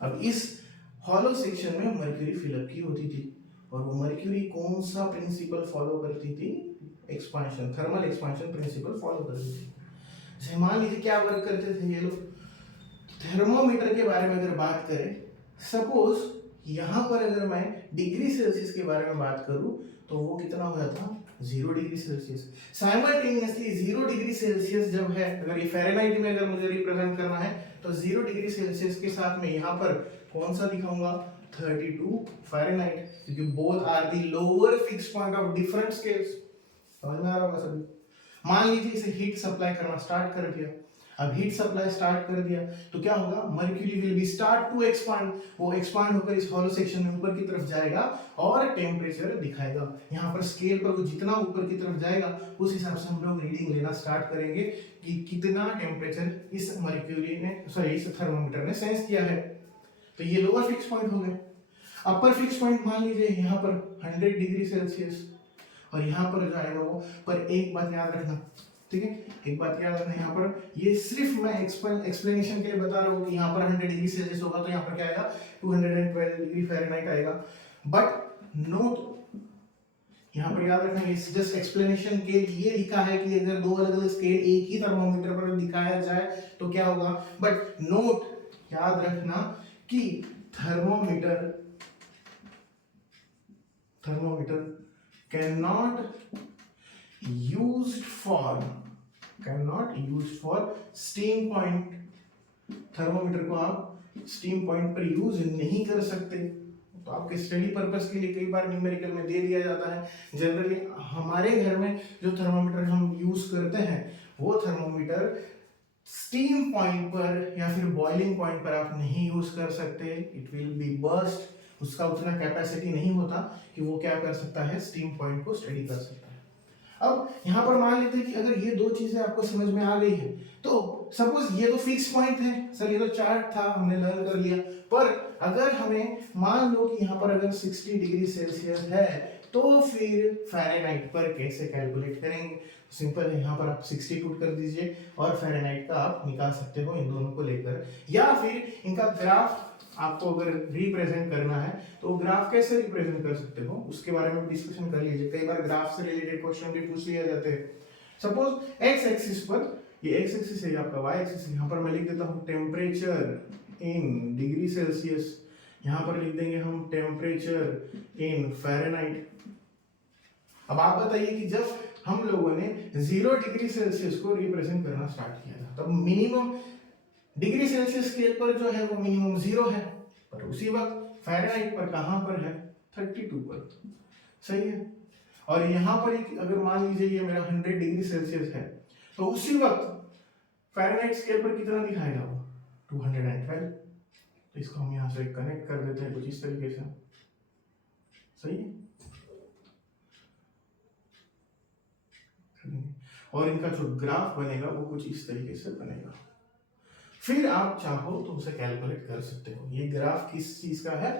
अब इस हॉलो सेक्शन में मर्क्यूरी फिलअप की होती थी, और वो मर्क्यूरी कौन सा प्रिंसिपल फॉलो करती थी? Expansion, thermal expansion principle follow करती थी। जैसे मान लीजिए क्या वर्क करते थे ये लोग, थर्मोमीटर के बारे में अगर बात करें, सपोज यहाँ पर अगर मैं डिग्री सेल्सियस के बारे में बात करूं तो वो कितना हो जाता? 0 degree Celsius. Simultaneously 0 degree Celsius जब है, अगर ये फ़ारेनहाइट में अगर मुझे रिप्रेजेंट करना है तो 0 डिग्री सेल्सियस के साथ में यहाँ पर कौन सा दिखाऊंगा? 32 फ़ारेनहाइट, क्योंकि both are the lower fix point of different scales. समझ में आ रहा होगा सभी? मान लीजिए इसे हीट सप्लाई करना स्टार्ट कर दिया। अब हीट सप्लाई स्टार्ट कर दिया तो क्या होगा? Mercury will be start to expand, वो एक्सपांड होकर इस हॉलो सेक्शन में ऊपर की तरफ जाएगा और टेम्परेचर दिखाएगा। यहाँ पर स्केल पर वो जितना ऊपर की तरफ जाएगा उस हिसाब से हम लोग रीडिंग लेना स्टार्ट करेंगे कि कितना टेम्परेचर इस मर्क्यूरी ने, सॉरी इस थर्मोमीटर ने सेंस किया है। तो ये लोअर फिक्स पॉइंट हो गए। अपर फिक्स पॉइंट मान लीजिए यहाँ पर 100 डिग्री सेल्सियस, और यहाँ पर जाएगा वो। पर एक बात याद रखना, ठीक है, एक बात याद रखना, यहाँ पर ये सिर्फ मैं एक्सप्लेनेशन के लिए बता रहा हूँ कि यहाँ पर 100 डिग्री सेल्सियस होगा तो यहाँ पर क्या आएगा? 212 डिग्री फ़ारेनहाइट आएगा। बट नोट, यहाँ पर याद रखना, ये जस्ट एक्सप्लेनेशन के लिए लिखा है कि अगर दो अलग अलग स्केल एक ही थर्मोमीटर पर दिखाया जाए तो क्या होगा। बट नोट याद रखना कि thermometer cannot used for steam point। Thermometer को आप स्टीम पॉइंट पर यूज नहीं कर सकते। तो आपके स्टडी पर्पस के लिए कई बार न्यूमेरिकल में दे दिया जाता है। जनरली हमारे घर में जो थर्मोमीटर हम यूज करते हैं वो थर्मोमीटर स्टीम पॉइंट पर या फिर बॉइलिंग पॉइंट पर आप नहीं यूज कर सकते। इट विल बी बर्स्ट, उसका उतना कैपेसिटी नहीं होता कि वो क्या कर सकता है, स्टीम पॉइंट को स्टडी कर सकता है। अब यहाँ पर मान लेते हैं कि अगर ये दो चीजें आपको समझ में आ गई है तो सपोज ये तो फिक्स पॉइंट है सर, ये तो चार्ट था हमने लर्न कर लिया। पर अगर हमें मान लो कि यहाँ पर अगर 60 डिग्री सेल्सियस है तो फिर फ़ारेनहाइट पर कैसे कैलकुलेट करेंगे? सिंपल है, यहाँ पर आप 60 पुट कर दीजिए और फ़ारेनहाइट का आप निकाल सकते हो इन दोनों को लेकर। या फिर इनका ग्राफ आपको अगर रिप्रेजेंट करना है तो ग्राफ कैसे रिप्रेजेंट कर सकते हो उसके बारे में डिस्कशन कर लीजिए। कई बार ग्राफ से रिलेटेड क्वेश्चन भी पूछ लिए जाते हैं। सपोज एक्स एक्सिस पर, ये एक्स एक्सिस है आपका, वाई एक्सिस यहाँ पर मैं लिख देता हूँ टेम्परेचर इन डिग्री सेल्सियस, यहाँ पर लिख देंगे हम टेम्परेचर इन फ़ारेनहाइट। अब आप बताइए कि जब हम लोगों ने 0 डिग्री सेल्सियस को रिप्रेजेंट करना स्टार्ट किया था तब मिनिमम डिग्री सेल्सियस स्केल पर जो है वो मिनिमम 0 है। पर उसी वक्त फ़ारेनहाइट पर कहाँ पर है, 32 पर। सही है। और यहाँ पर अगर मान लीजिए ये मेरा 100 डिग्री सेल्सियस है, तो उसी वक्त फ़ारेनहाइट स्केल पर कितना दिखाएगा वो, 212। तो इसको हम यहाँ से कनेक्ट कर देते हैं कुछ इस तरीके से। सही है। और इनका जो ग्राफ बनेगा वो कुछ इस तरीके से बनेगा। फिर आप चाहो तो उसे कैलकुलेट कर सकते हो। ये ग्राफ किस चीज का है,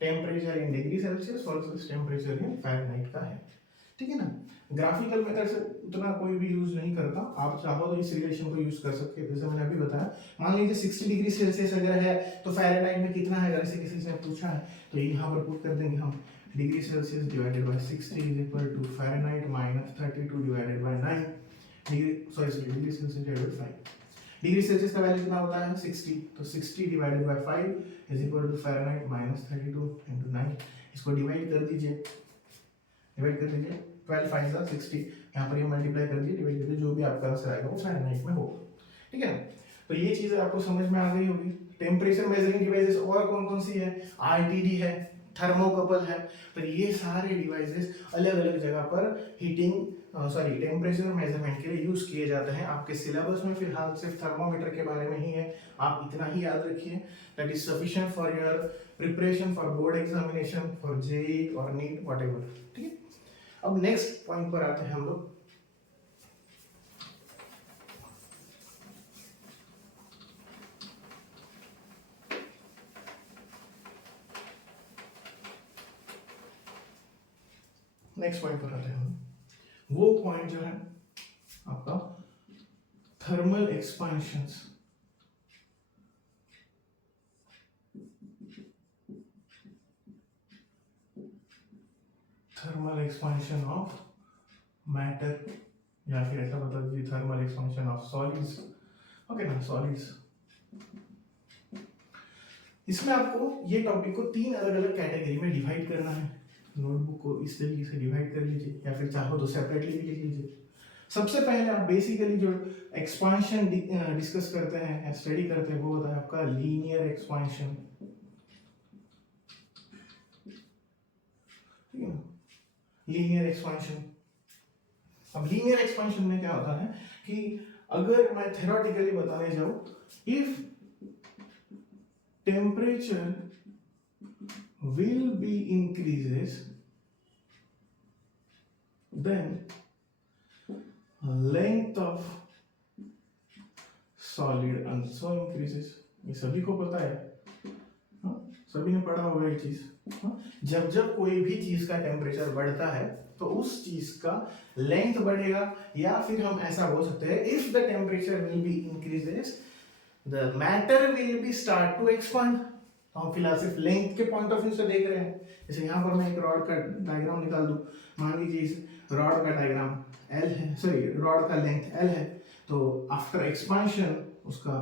temperature in degree Celsius versus temperature in Fahrenheit का है। ठीक है ना। ग्राफिकल मेथड से उतना कोई भी यूज नहीं करता, आप चाहो तो इस रिलेशन को यूज कर सकते हैं। जैसे मैंने अभी बताया, मान लीजिए 60 डिग्री सेल्सियस अगर है तो फ़ारेनहाइट में कितना है, अगर किसी से पूछा है तो यहाँ पर पुट कर देंगे हम, degree Celsius divided by 60 is equal to Fahrenheit minus 32 divided by 9 degree Celsius divided by 5। Degree Celsius का वैल्यू कितना होता है, 60, तो 60 divided by 5 is equal to Fahrenheit minus 32 into 9। इसको डिवाइड कर दीजिए, 12 5 जा 60, यहाँ पर ये मल्टीप्लाई कर दीजिए, डिवाइड कर दीजिए, जो भी आपका आंसर आएगा वो फ़ारेनहाइट में होगा। ठीक है ना। तो ये चीज़ें आपको समझ में आ गई होगी। टेम्परेचर मेजरिंग डिवाइसेस और कौन कौन सी है, आरटीडी है, थर्मोकपल है। तो ये सारे डिवाइसेस अलग अलग जगह पर टेम्परेचर मेजरमेंट के लिए यूज किए जाते हैं। आपके सिलेबस में फिलहाल सिर्फ थर्मोमीटर के बारे में ही है, आप इतना ही याद रखिए। That is sufficient for your preparation for board examination, for JEE और नीट, व्हाटएवर। ठीक है। अब नेक्स्ट पॉइंट पर आते हैं हम लोग। नेक्स्ट पॉइंट पर आते हैं हम। वो पॉइंट जो है आपका thermal expansions. Thermal expansion of matter, या फिर ऐसा बता दीजिए thermal expansion of solids. Okay ना, सॉलिड्स। इसमें आपको ये टॉपिक को 3 अलग अलग कैटेगरी में डिवाइड करना है। नोटबुक को इस तरीके से डिवाइड कर लीजिए, या फिर चाहो तो सेपरेटली भी लिख लीजिए। सबसे पहले आप बेसिकली जो एक्सपांशन डिस्कस करते हैं, स्टडी करते हैं, वो होता है आपका लीनियर एक्सपांशन। ठीक है ना, लीनियर एक्सपांशन। अब लीनियर एक्सपांशन में क्या होता है कि अगर मैं थ्योरेटिकली बताने जाऊं, if temperature will be increases, then length of solid also increases। ये सभी को पता है, हाँ? सभी ने पढ़ा होगा ये चीज। हाँ? जब जब कोई भी चीज का टेम्परेचर बढ़ता है तो उस चीज का लेंथ बढ़ेगा, या फिर हम ऐसा बोल सकते हैं, if the temperature will be increases the matter will be start to expand. हम फिलहाल सिर्फ लेंथ के पॉइंट ऑफ व्यू से देख रहे हैं। जैसे यहाँ पर मैं एक रॉड का डायग्राम निकाल दूं, मान लीजिए इस रॉड का डायग्राम L है, सॉरी रॉड का लेंथ L है, तो आफ्टर एक्सपांशन उसका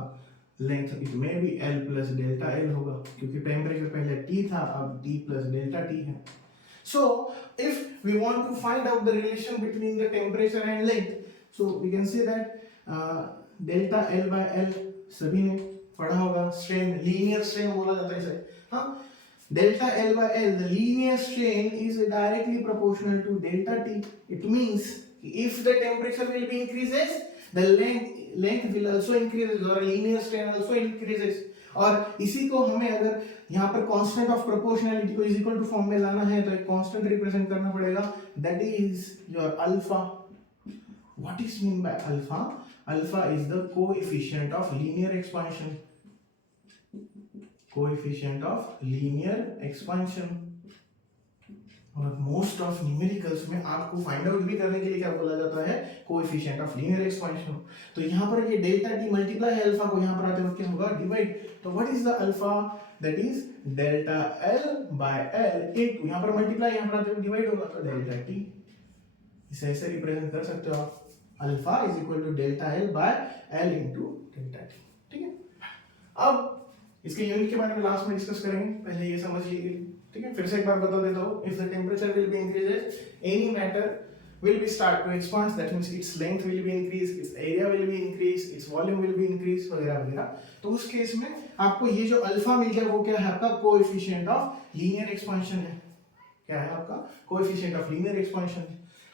लेंथ इट में भी L प्लस डेल्टा L होगा, क्योंकि टेम्परेचर पहले T था, अब T प्लस डेल्टा T है। So if we want to find out the relation between the temperature and length, so we can say that delta L by L, सभी ने पढ़ा होगा, स्ट्रेन, लीनियर स्ट्रेन बोला जाता है इसे। हाँ, delta L by L, the linear strain is directly proportional to delta T. It means if the temperature will be increases, the length will also increases, or linear strain also increases। और इसी को हमें अगर यहाँ पर कांस्टेंट ऑफ प्रोपोर्शनैलिटी को इज इक्वल टू फॉर्म में लाना है तो एक कांस्टेंट रिप्रेजेंट करना पड़ेगा, that is your alpha. What is mean by alpha? Alpha is the coefficient of linear expansion, coefficient of linear expansion. और मोस्ट ऑफ न्यूमेरिकल्स में आपको फाइंड आउट भी करने के लिए क्या बोला जाता है, कोएफिशिएंट ऑफ लीनियर एक्सपेंशन। तो यहाँ पर ये डेल्टा टी मल्टीप्लाई अल्फा को यहाँ पर आते वक्त क्या होगा, डिवाइड। तो what is the alpha? That is delta L by L into, यहाँ पर मल्टीप्लाई, यहाँ पर आते वक्त डिवाइड होगा, तो डेल्टा टी। इसे ऐसे रिप्रेजेंट कर सकते हो आप, alpha is equal to delta L by L into delta T. ठीक है। अब इसके यूनिट के बारे में लास्ट में डिस्कस करेंगे, पहले ये समझ लीजिए। ठीक है, फिर से एक बार बता देता हूँ। If the temperature will be increases, any matter will be start to expand, that means its length will be increase, its area will be increase, its volume will be increase वगैरह वगैरह। तो उस केस में आपको ये जो अल्फा मिल गया वो क्या है आपका कोएफिशिएंट ऑफ लीनियर एक्सपेंशन है। क्या है आपका coefficient of linear expansion.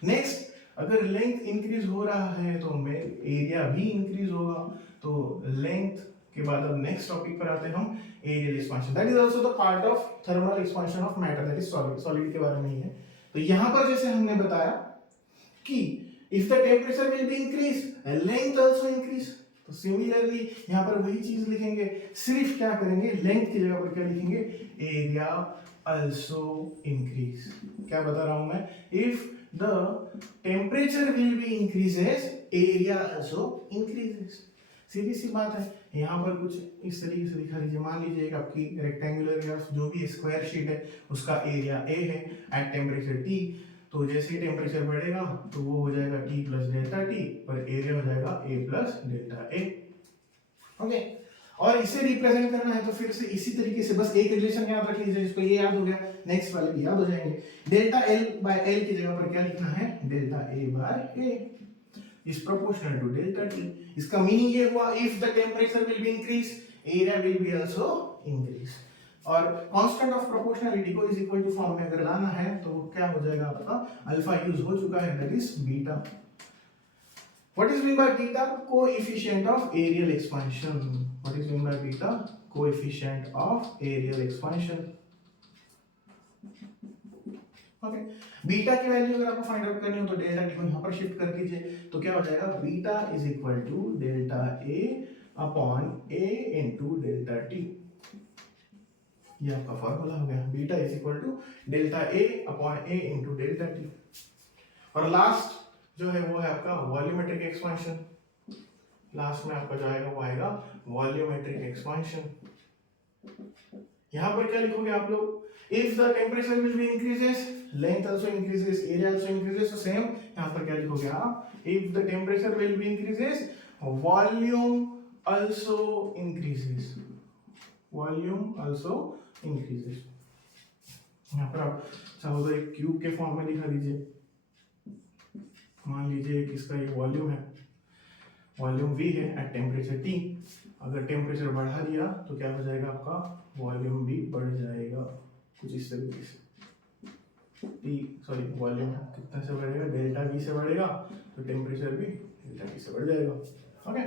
Next, अगर लेंथ इंक्रीज हो रहा है तो एरिया भी इंक्रीज होगा। तो लेंथ के बाद अब नेक्स्ट टॉपिक पर आते हैं हम areal expansion. That is also the part of thermal expansion of matter, that is solid. Solid के बारे में ही है। तो यहां पर जैसे हमने बताया कि if the temperature will be increase length also increase, तो सिमिलरली यहां पर वही चीज लिखेंगे, सिर्फ क्या करेंगे लेंथ की जगह पर क्या लिखेंगे एरिया आल्सो इंक्रीज। क्या बता रहा हूं मैं, if the temperature will be increases area also increases। सीधी सी बात है। यहाँ पर कुछ इस तरीके से दिखा दीजिए, मान लीजिए एक आपकी रेक्टेंगुलर या जो भी स्क्वायर शीट है उसका एरिया A है एट टेम्परेचर T। तो जैसे ही टेम्परेचर बढ़ेगा तो वो हो जाएगा T प्लस डेल्टा T और एरिया हो जाएगा A plus delta A। Okay, और इसे रिप्रेजेंट करना है तो फिर से इसी तरीके से बस एक रिलेशन याद रख लीजिए, जिसको ये याद हो गया नेक्स्ट वाले भी याद हो जाएंगे। डेल्टा L बाय L की जगह पर क्या लिखना है delta A by A is proportional to delta T। इसका मीनिंग ये हुआ if the temperature will be increase area will be also increase. और कांस्टेंट ऑफ प्रोपोर्शनलिटी को इज इक्वल टू फॉर्म में अगर लाना है तो क्या हो जाएगा आपका अल्फा यूज हो चुका है, that is beta. What is meant by beta? Coefficient of areal expansion. What is meant by beta? Coefficient of areal expansion. Okay. Beta की वैल्यू अगर आपको फाइंड आउट करनी हो तो डेल्टा टी को यहाँ पर शिफ्ट कर दीजिए, तो क्या हो जाएगा beta is equal to delta A upon A into delta T. ये आपका फॉर्मूला हो गया, beta is equal to delta A upon A into delta T. और लास्ट जो है वो है आपका वॉल्यूमेट्रिक एक्सपेंशन। लास्ट में आपका जो आएगा वो आएगा वॉल्यूमेट्रिक एक्सपेंशन। यहां पर क्या लिखोगे आप लोग, if the temperature will be increases length also increases area also increases. तो सेम यहां पर क्या लिखोगे आप, if the temperature will be increases volume also increases, volume also increases. यहां पर आप चाहो तो एक क्यूब के फॉर्म में लिखा दीजिए। मान लीजिए कि इसका ये वॉल्यूम है, वॉल्यूम V है एट टेम्परेचर T। अगर टेम्परेचर बढ़ा दिया तो क्या हो जाएगा आपका वॉल्यूम भी बढ़ जाएगा कुछ इस तरीके से। वॉल्यूम कितने से बढ़ेगा डेल्टा V से बढ़ेगा, तो टेम्परेचर भी डेल्टा V से बढ़ जाएगा। ओके,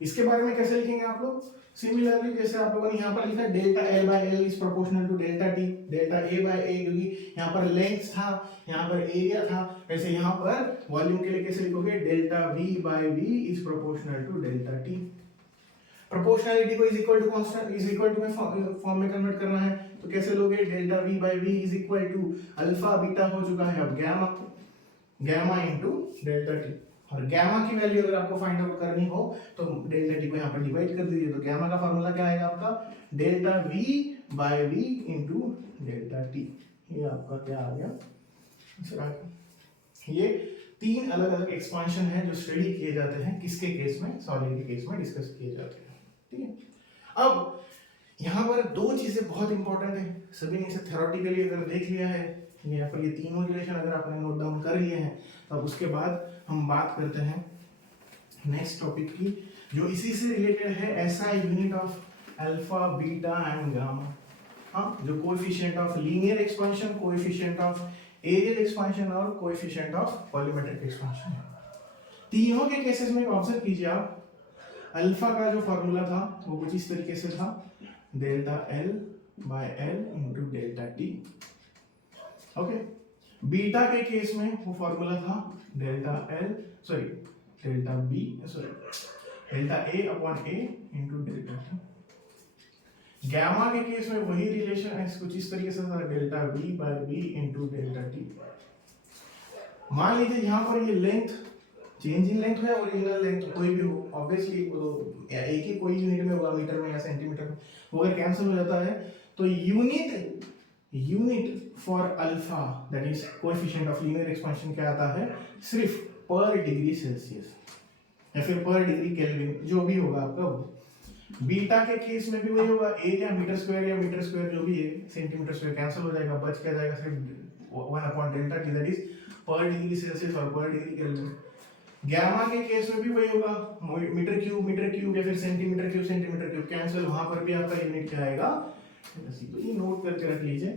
इसके बारे में कैसे लिखेंगे आप लोग, सिमिलरली जैसे आप लोगों ने यहाँ पर लिखा delta L by L is proportional to delta T, delta A by A क्योंकि यहाँ पर लेंथ था यहाँ पर एरिया था, वैसे यहाँ पर वॉल्यूम के लिए कैसे लिखोगे delta V by V is proportional to delta T। Proportionality को is equal to constant is equal to में फॉर्म में कन्वर्ट करना है तो कैसे लोगे delta V by V is equal to alpha beta हो चुका है अब गैमा इनटू डेल्टा T। और गैमा की वैल्यू अगर आपको फाइंड आउट करनी हो तो डेल्टा टी को यहाँ पर डिवाइड कर दीजिए, तो गैमा का फार्मूला क्या आएगा आपका delta V by V into delta T। ये आपका क्या आ गया। ये तीन अलग अलग एक्सपेंशन है जो स्टडी किए जाते हैं, किसके केस में, सॉलिड के केस में डिस्कस किए जाते हैं। ठीक है, अब यहाँ पर दो चीजें बहुत इंपॉर्टेंट है, सभी ने इसे थ्योरेटिकली अगर देख लिया है, यहाँ पर ये तीनों रिलेशन अगर आपने नोट डाउन कर लिए हैं, तब उसके बाद हम बात करते हैं नेक्स्ट टॉपिक की जो इसी से रिलेटेड है, SI unit of alpha beta and gamma. हाँ, जो coefficient of linear expansion, coefficient of areal expansion और कोएफिशिएंट ऑफ वॉल्यूमेट्रिक एक्सपेंशन। तीनों के केसेस में ऑब्जर्व कीजिए आप, अल्फा का जो फॉर्मूला था वो कुछ इस तरीके से था delta L by L into delta T। Okay, beta के केस में वो फॉर्मूला था delta A upon A into delta T। Gamma के केस में वही रिलेशन है, कुछ इस तरीके से था delta V by V into delta T। मान लीजिए यहाँ पर ये लेंथ चेंज इन लेंथ है, ओरिजिनल लेंथ कोई भी हो, ऑब्वियसली तो एक ही कोई यूनिट में होगा, मीटर में या सेंटीमीटर में, वो अगर कैंसिल हो जाता है तो unit for alpha that is coefficient of linear expansion क्या आता है, सिर्फ पर डिग्री सेल्सियस या फिर पर डिग्री केल्विन, जो भी होगा आपका। बीटा के केस में भी वही होगा, एरिया मीटर स्क्वायर या मीटर स्क्वायर जो भी है, सेंटीमीटर स्क्वायर कैंसिल हो जाएगा, बच क्या जाएगा सिर्फ 1/Δt, दैट इज पर डिग्री सेल्सियस और पर डिग्री केल्विन। गैमा के केस में भी वही होगा, मीटर क्यूब या फिर सेंटीमीटर क्यूब कैंसिल, वहां पर भी आपका यूनिट क्या आएगा, तो ये नोट करके रख लीजिए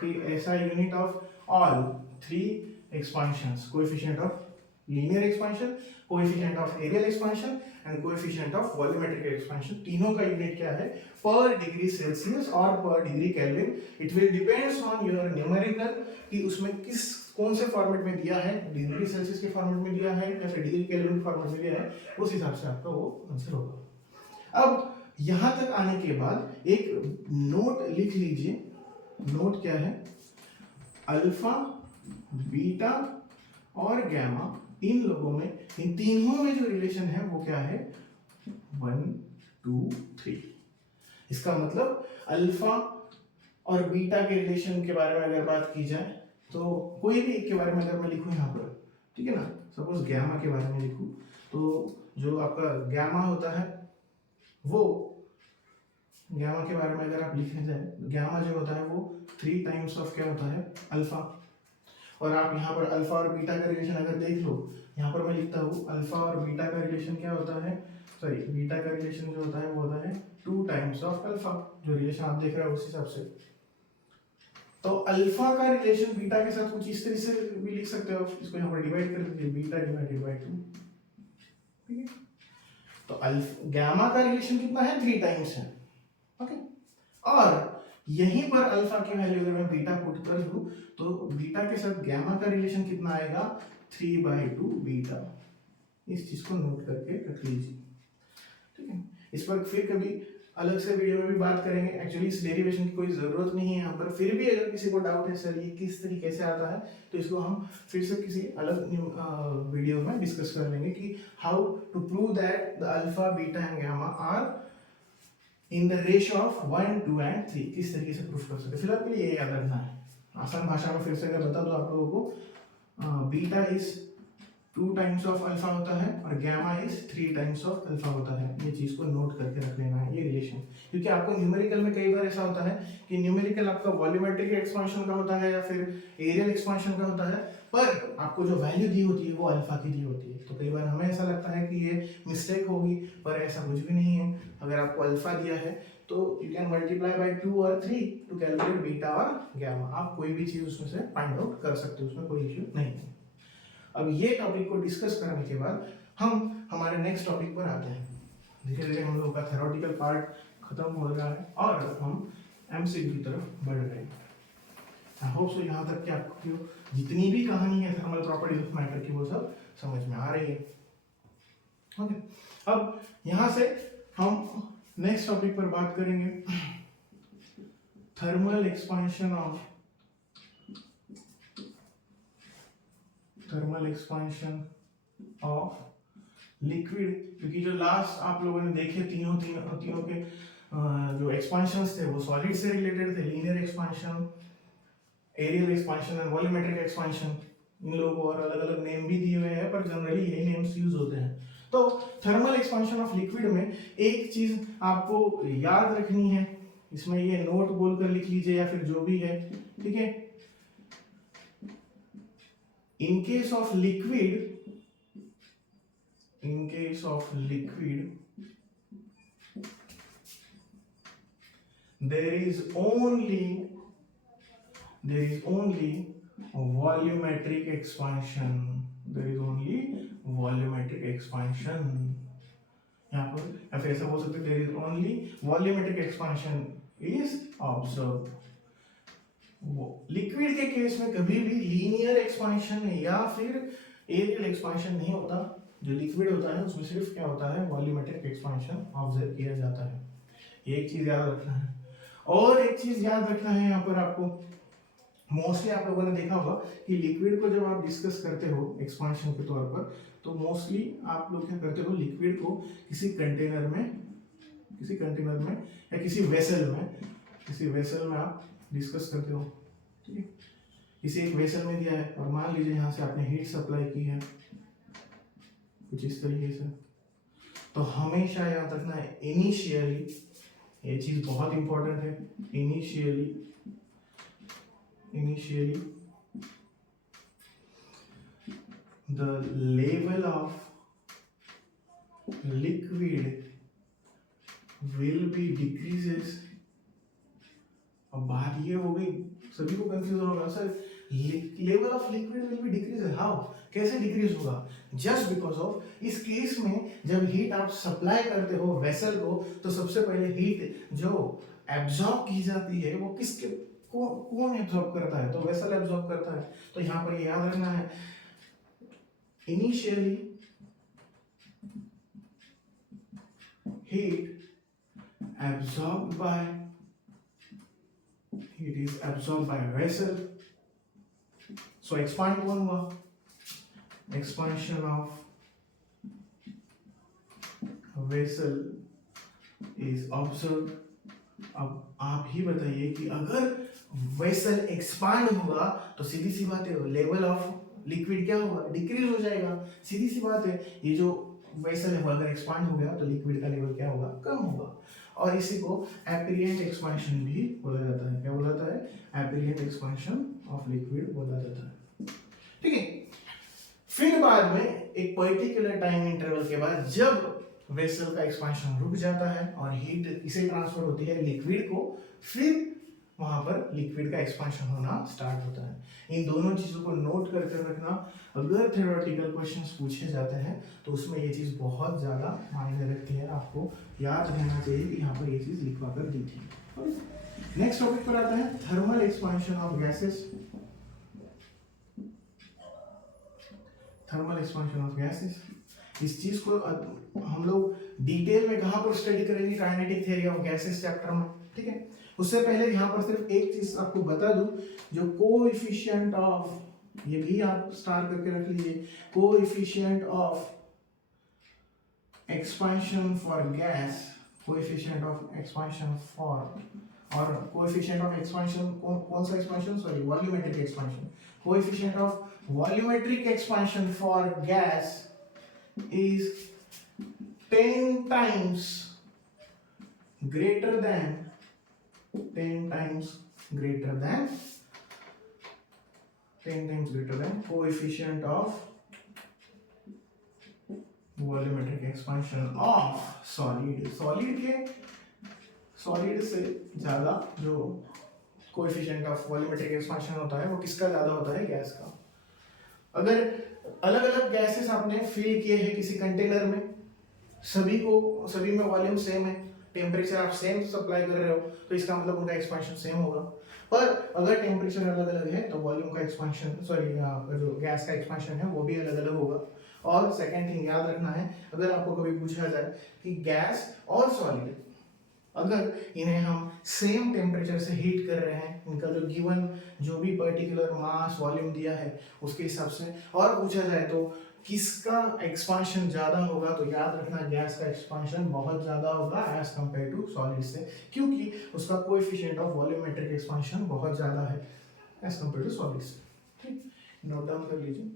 कि ऐसा unit of all 3 expansions, coefficient of linear expansion, coefficient of areal expansion and coefficient of volumetric expansion, तीनों का यूनिट क्या है, पर डिग्री सेल्सियस और पर degree kelvin. It will depends on your numerical कि उसमें कौन से फॉर्मेट में दिया है, डिग्री सेल्सियस के फॉर्मेट में दिया है या फिर डिग्री केल्विन के फॉर्मेट में दिया है, उस हिसाब से आपका वो आंसर होगा। अब यहां तक आने के बाद एक नोट लिख लीजिए। नोट क्या है, अल्फा, बीटा और गैमा, इन लोगों में, इन तीनों में जो रिलेशन है वो क्या है, 1 2 3। इसका मतलब अल्फा और बीटा के रिलेशन के बारे में अगर बात की जाए तो कोई भी एक के बारे में अगर मैं लिखूं यहाँ पर, ठीक है ना, सपोज गैमा के बारे में लिखूं, तो जो आपका गैमा होता है वो, गैमा के बारे में अगर आप लिखने जाए, गैमा जो होता है वो 3 टाइम्स ऑफ क्या होता है, अल्फा। और आप यहाँ पर अल्फा और बीटा का रिलेशन अगर देख लो, यहाँ पर मैं लिखता हूँ अल्फा और बीटा का रिलेशन क्या होता है, सॉरी बीटा का रिलेशन जो होता है वो होता है 2 टाइम्स ऑफ अल्फा, जो रिलेशन आप देख रहे हो उस हिसाब से। तो अल्फा का रिलेशन बीटा के साथ कुछ इस तरह से भी लिख सकते हो, इसको यहाँ पर डिवाइड कर दीजिए, बीटा डिवाइडेड बाय 2, ठीक है। तो गैमा का रिलेशन कितना है, 3 टाइम्स है, ओके। और यहीं पर अल्फा की वैल्यू अगर मैं बीटा पुट कर दूं तो बीटा के साथ गैमा का रिलेशन कितना आएगा, 3/2 बीटा। इस चीज को नोट करके रख लीजिए, ठीक है। इस पर फिर कभी अलग से वीडियो में भी बात करेंगे। एक्चुअली इस डेरिवेशन की कोई जरूरत नहीं है यहाँ पर, फिर भी अगर किसी को डाउट है सर ये किस तरीके से आता है, तो इसको हम फिर से किसी अलग वीडियो में डिस्कस कर लेंगे कि how to prove that the alpha, beta and gamma are in the ratio of 1 2 and 3, किस तरीके से प्रूफ कर सकते हैं। फिलहाल के लिए ये याद रखना है। आसान भाषा में फिर से अगर बता दो आप लोगों को, beta is 2 times of alpha होता है और gamma is 3 times of alpha होता है। ये चीज को नोट करके रख लेना है, ये रिलेशन, क्योंकि आपको न्यूमेरिकल में कई बार ऐसा होता है कि न्यूमेरिकल आपका वॉल्यूमेट्रिक एक्सपेंशन का होता है या फिर एरियल एक्सपेंशन का होता है, पर आपको जो वैल्यू दी होती है वो अल्फा की दी होती है। तो कई बार हमें ऐसा लगता है कि ये मिस्टेक होगी, पर ऐसा कुछ भी नहीं है। अगर आपको अल्फा दिया है तो यू कैन मल्टीप्लाई बाय 2 और 3 टू कैलकुलेट बीटा और गैमा। आप कोई भी चीज उसमें से फाइंड आउट कर सकते हो, उसमें कोई इश्यू नहीं है। अब ये टॉपिक को डिस्कस करने के बाद हम हमारे नेक्स्ट टॉपिक पर आते हैं। धीरे धीरे हम लोगों का थ्योरेटिकल पार्ट खत्म हो रहा है और हम एमसीक्यू की तरफ बढ़ रहे हैं। आई होप सो यहाँ तक कि आपको जितनी भी कहानी है थर्मल प्रॉपर्टीज ऑफ मैटर की वो सब समझ में आ रही है, ओके। अब यहाँ से हम नेक्स्ट टॉपिक पर बात करेंगे, थर्मल एक्सपेंशन ऑफ लिक्विड। क्योंकि जो लास्ट आप लोगों ने देखे तीनों के जो एक्सपेंशंस थे वो सॉलिड से रिलेटेड थे, linear expansion, areal expansion and volumetric expansion. इन लोगों को और अलग अलग नेम भी दिए हुए हैं, पर जनरली यही नेम्स यूज होते हैं। तो थर्मल एक्सपेंशन ऑफ लिक्विड में एक चीज आपको याद रखनी है, इसमें ये नोट बोलकर लिख लीजिए या फिर जो भी है, ठीक है। In case of liquid, there is only volumetric expansion. यहाँ पर या फिर ऐसा बोल सकते हैं, there is only volumetric expansion is observed. Liquid के केस में कभी भी लीनियर एक्सपेंशन या फिर एरियल एक्सपेंशन नहीं होता। जो लिक्विड होता है उसमें सिर्फ क्या होता है, वॉल्यूमेट्रिक एक्सपेंशन ऑब्जर्व किया जाता है। ये एक चीज याद रखना है। और एक चीज याद रखना है यहाँ पर आपको, मोस्टली आप लोगों ने देखा होगा कि लिक्विड को जब आप डिस्कस करते हो एक्सपेंशन के तौर पर, तो मोस्टली आप लोग क्या करते हो, लिक्विड को किसी कंटेनर में या किसी वेसल में आप डिस्कस करते हो, ठीक है। किसी एक वेसल में दिया है और मान लीजिए यहाँ से आपने हीट सप्लाई की है कुछ इस तरीके से, तो हमेशा याद रखना है इनिशियली, ये चीज बहुत इंपॉर्टेंट है, initially the level of liquid will be decreases. अब बात ये हो गई, सभी को कंफ्यूजन होगा sir, level of liquid will be decrease, how, कैसे डिक्रीज होगा? जस्ट बिकॉज ऑफ इस केस में जब हीट आप सप्लाई करते हो वेसल को, तो सबसे पहले हीट जो एब्जॉर्ब की जाती है वो किसके कौन एब्जॉर्ब करता है? तो वेसल एब्जॉर्ब करता है। तो यहाँ पर ये याद रखना है, initially heat absorbed by vessel. So expand कौन हुआ? Expansion of vessel is observed. अब आप ही बताइए कि अगर वेसल एक्सपांड होगा तो सीधी सी बात है लेवल ऑफ लिक्विड क्या होगा? डिक्रीज हो जाएगा। सीधी सी बात है, ये जो वेसल है वो अगर एक्सपांड हो गया तो लिक्विड का लेवल क्या होगा? कम होगा। और इसी को एपिरिएंट एक्सपांशन भी बोला जाता है। क्या बोला जाता है? एपिरिएंट एक्सपांशन ऑफ लिक्विड बोला जाता है। ठीक है, फिर बाद में एक पर्टिकुलर टाइम इंटरवल के बाद जब वेसल का एक्सपांशन रुक जाता है और हीट इसे ट्रांसफर होती है लिक्विड को, फिर वहां पर लिक्विड का एक्सपांशन होना स्टार्ट होता है। इन दोनों चीजों को नोट करके रखना, अगर थ्योरेटिकल क्वेश्चंस पूछे जाते हैं तो उसमें ये चीज बहुत ज्यादा मायने रखती है। आपको याद रहना चाहिए कि यहाँ पर ये चीज लिखवा कर दी थी। नेक्स्ट टॉपिक पर आते हैं, thermal expansion of gases. Thermal expansion of gases, इस चीज को हम लोग डिटेल में कहां पर स्टडी करेंगे? Kinetic theory of gases chapter में। ठीक है, उससे पहले यहाँ पर सिर्फ एक चीज आपको बता दूं, जो कोएफिशिएंट ऑफ, ये भी आप स्टार करके रख लीजिए, coefficient of expansion for gas, coefficient of expansion for, और कोएफिशिएंट ऑफ एक्सपांशन कौन सा expansion? Sorry, volumetric expansion. Coefficient of volumetric expansion for gas is 10 times greater than 10 times greater than coefficient of volumetric expansion of solid से ज्यादा जो coefficient of volumetric expansion होता है वो किसका ज्यादा होता है? गैस का। अगर अलग अलग गैसेस आपने फिल किए हैं किसी कंटेनर में, सभी में वॉल्यूम सेम है, टेम्परेचर आप सेम सप्लाई कर रहे हो, तो इसका मतलब उनका एक्सपांशन सेम होगा। पर अगर टेम्परेचर अलग अलग है तो वॉल्यूम का एक्सपांशन, सॉरी जो गैस का एक्सपांशन है वो भी अलग अलग होगा। और सेकेंड थिंग याद रखना है, अगर आपको कभी पूछा जाए कि गैस और सॉलिड अगर इन्हें हम सेम टेम्परेचर से हीट कर रहे हैं, इनका जो गिवन जो भी पर्टिकुलर मास वॉल्यूम दिया है उसके हिसाब से, और पूछा जाए तो किसका एक्सपांशन ज्यादा होगा, तो याद रखना गैस का एक्सपांशन बहुत ज्यादा होगा एज कंपेयर टू सॉलिड से, क्योंकि उसका कोएफिशिएंट ऑफ वॉल्यूमेट्रिक एक्सपांशन बहुत ज्यादा है एज कंपेयर टू सॉलिड से। ठीक, नोट डाउन कर लीजिए।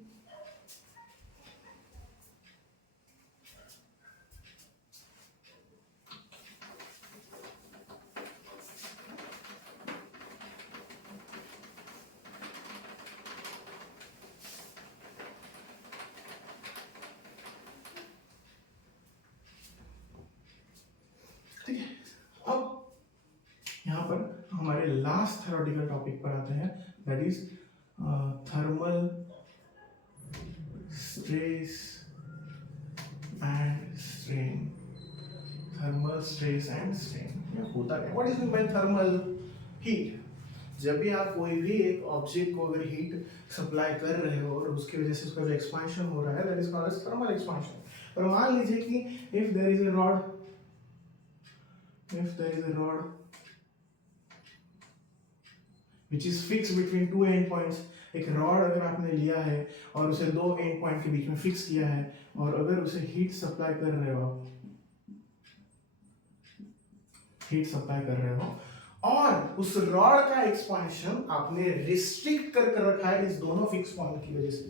ठीक है, अब यहाँ पर हमारे लास्ट थ्योरेटिकल टॉपिक पर आते हैं, that is thermal stress and strain. Thermal stress and strain होता क्या? What is mean by thermal? Heat. जब भी आप कोई भी एक ऑब्जेक्ट को अगर हीट सप्लाई कर रहे हो और उसकी वजह से उसका जो एक्सपांशन हो रहा है, that is called as thermal expansion. और मान लीजिए कि if there is a rod, if there is a rod which is fixed between two end points, एक रॉड अगर आपने लिया है और उसे दो एंड पॉइंट के बीच में फिक्स किया है, और अगर उसे हीट सप्लाई कर रहे हो आप, हीट सप्लाई कर रहे हो और उस रॉड का एक्सपांशन आपने रिस्ट्रिक्ट कर रखा है इस दोनों फिक्स पॉइंट की वजह से,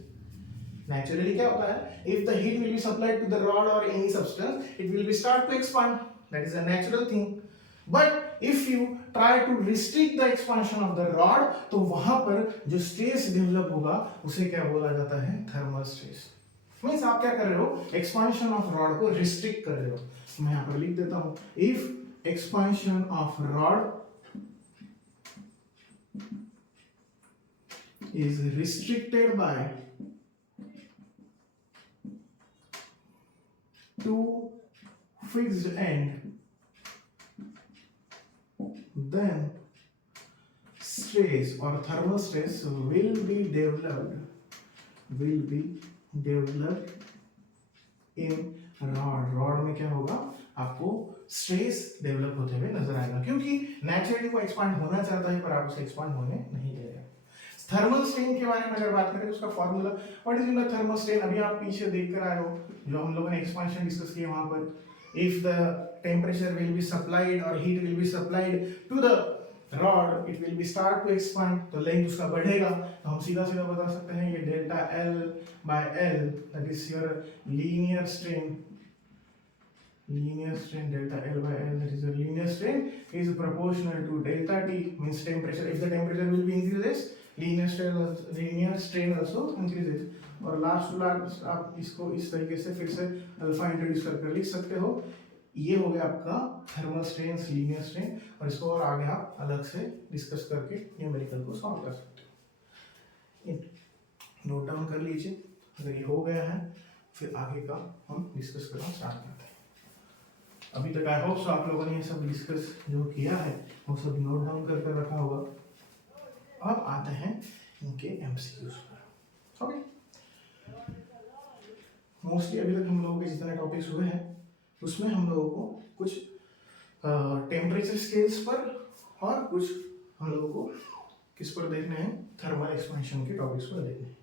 नेचुरली क्या होता है, if the heat will be supplied to the rod or any substance, it will be start to expand, that is a natural thing. But if you try to restrict the expansion of the rod, तो वहां पर जो स्ट्रेस डेवलप होगा उसे क्या बोला जाता है? Thermal stress. मीन्स आप क्या कर रहे हो, एक्सपांशन ऑफ रॉड को रिस्ट्रिक्ट कर रहे हो। मैं यहां पर लिख देता हूं, if expansion of rod is restricted by two fixed end, then stress or thermal stress will be developed in rod में क्या होगा, आपको स्ट्रेस डेवलप होते हुए नजर आएगा, क्योंकि नेचुरली वो एक्सपांड होना चाहता है पर आप उसे एक्सपांड होने नहीं दे रहे। थर्मल स्ट्रेन के बारे में अगर बात करें तो उसका formula, what is the thermal strain, अभी आप पीछे देख कर आए हो जो हम लोगों ने एक्सपांशन डिस्कस किया वहां पर, if the temperature will be supplied or heat will be supplied to the rod, it will be start to expand, तो लेंथ उसका बढ़ेगा, तो हम सीधा सीधा बता सकते हैं ये delta L by L, that is your linear strain delta L by L, that is your linear strain, is proportional to delta T, means temperature, if the temperature will be increases, linear strain also increases। और लास्ट आप इसको इस तरीके से फिर से अल्फा इंट्रोड्यूस करके लिख सकते हो, ये हो गया आपका थर्मल स्ट्रेन, लीनियर स्ट्रेन, और इसको और आगे आप अलग से डिस्कस करके न्यूमेरिकल को सॉल्व कर सकते हो। नोट डाउन कर लीजिए, अगर ये हो गया है फिर आगे का हम डिस्कस करना स्टार्ट करते हैं। अभी तक आई होप सो आप लोगों ने ये सब डिस्कस जो किया है वो सब नोट डाउन कर रखा होगा। अब आते हैं इनके एमसीक्यूज पर। ओके, मोस्टली अभी तक हम लोगों के जितने टॉपिक्स हुए हैं उसमें हम लोगों को कुछ टेम्परेचर स्केल्स पर और कुछ हम लोगों को किस पर देखने हैं, थर्मल एक्सपेंशन के टॉपिक्स पर देखने हैं।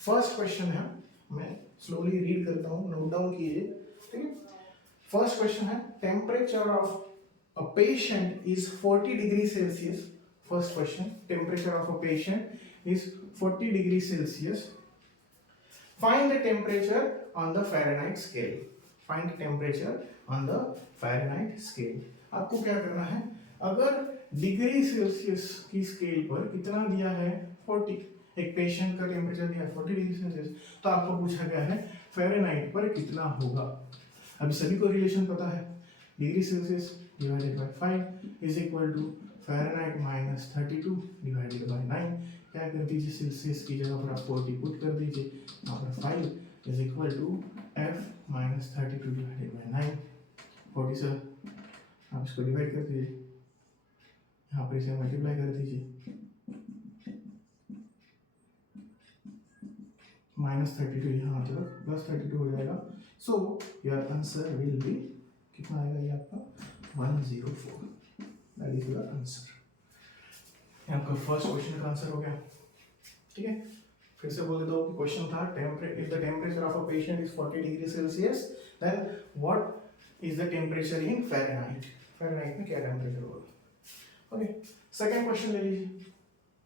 फर्स्ट क्वेश्चन है, मैं स्लोली रीड करता हूँ, नोट डाउन कीजिए, ठीक है। फर्स्ट क्वेश्चन है, temperature of a patient is 40 degree Celsius. First question, temperature of a patient is 40 degree Celsius, find the temperature on the Fahrenheit scale. Find temperature on the Fahrenheit scale. आपको क्या करना है, अगर डिग्री सेल्सियस की स्केल पर कितना दिया है 40, एक पेशेंट का टेम्परेचर दिया है 40 डिग्री सेल्सियस, तो आपको पूछा गया है फ़ारेनहाइट पर कितना होगा। अभी सभी को रिलेशन पता है, degree Celsius divided by 5 is equal to Fahrenheit minus 32 divided by 9। क्या कर दीजिए, सेल्सियस की जगह पर आप 40 पुट कर दीजिए, यहाँ पर 5 is equal to f minus 32 divided by 9, 47। आप इसको डिवाइड कर दीजिए, यहाँ पर इसे मल्टीप्लाई कर दीजिए, माइनस 32 यहाँ तक प्लस 32 हो जाएगा। So your answer will be, कितना आएगा ये आपका 104, दैट इज योर आंसर। आपका फर्स्ट क्वेश्चन का आंसर हो गया, ठीक है। फिर से बोल देता हूँ, क्वेश्चन था if the temperature of a patient is 40 degree Celsius then what is the temperature in Fahrenheit. Fahrenheit में क्या टेम्परेचर होगा। ओके, सेकंड क्वेश्चन ले लीजिए।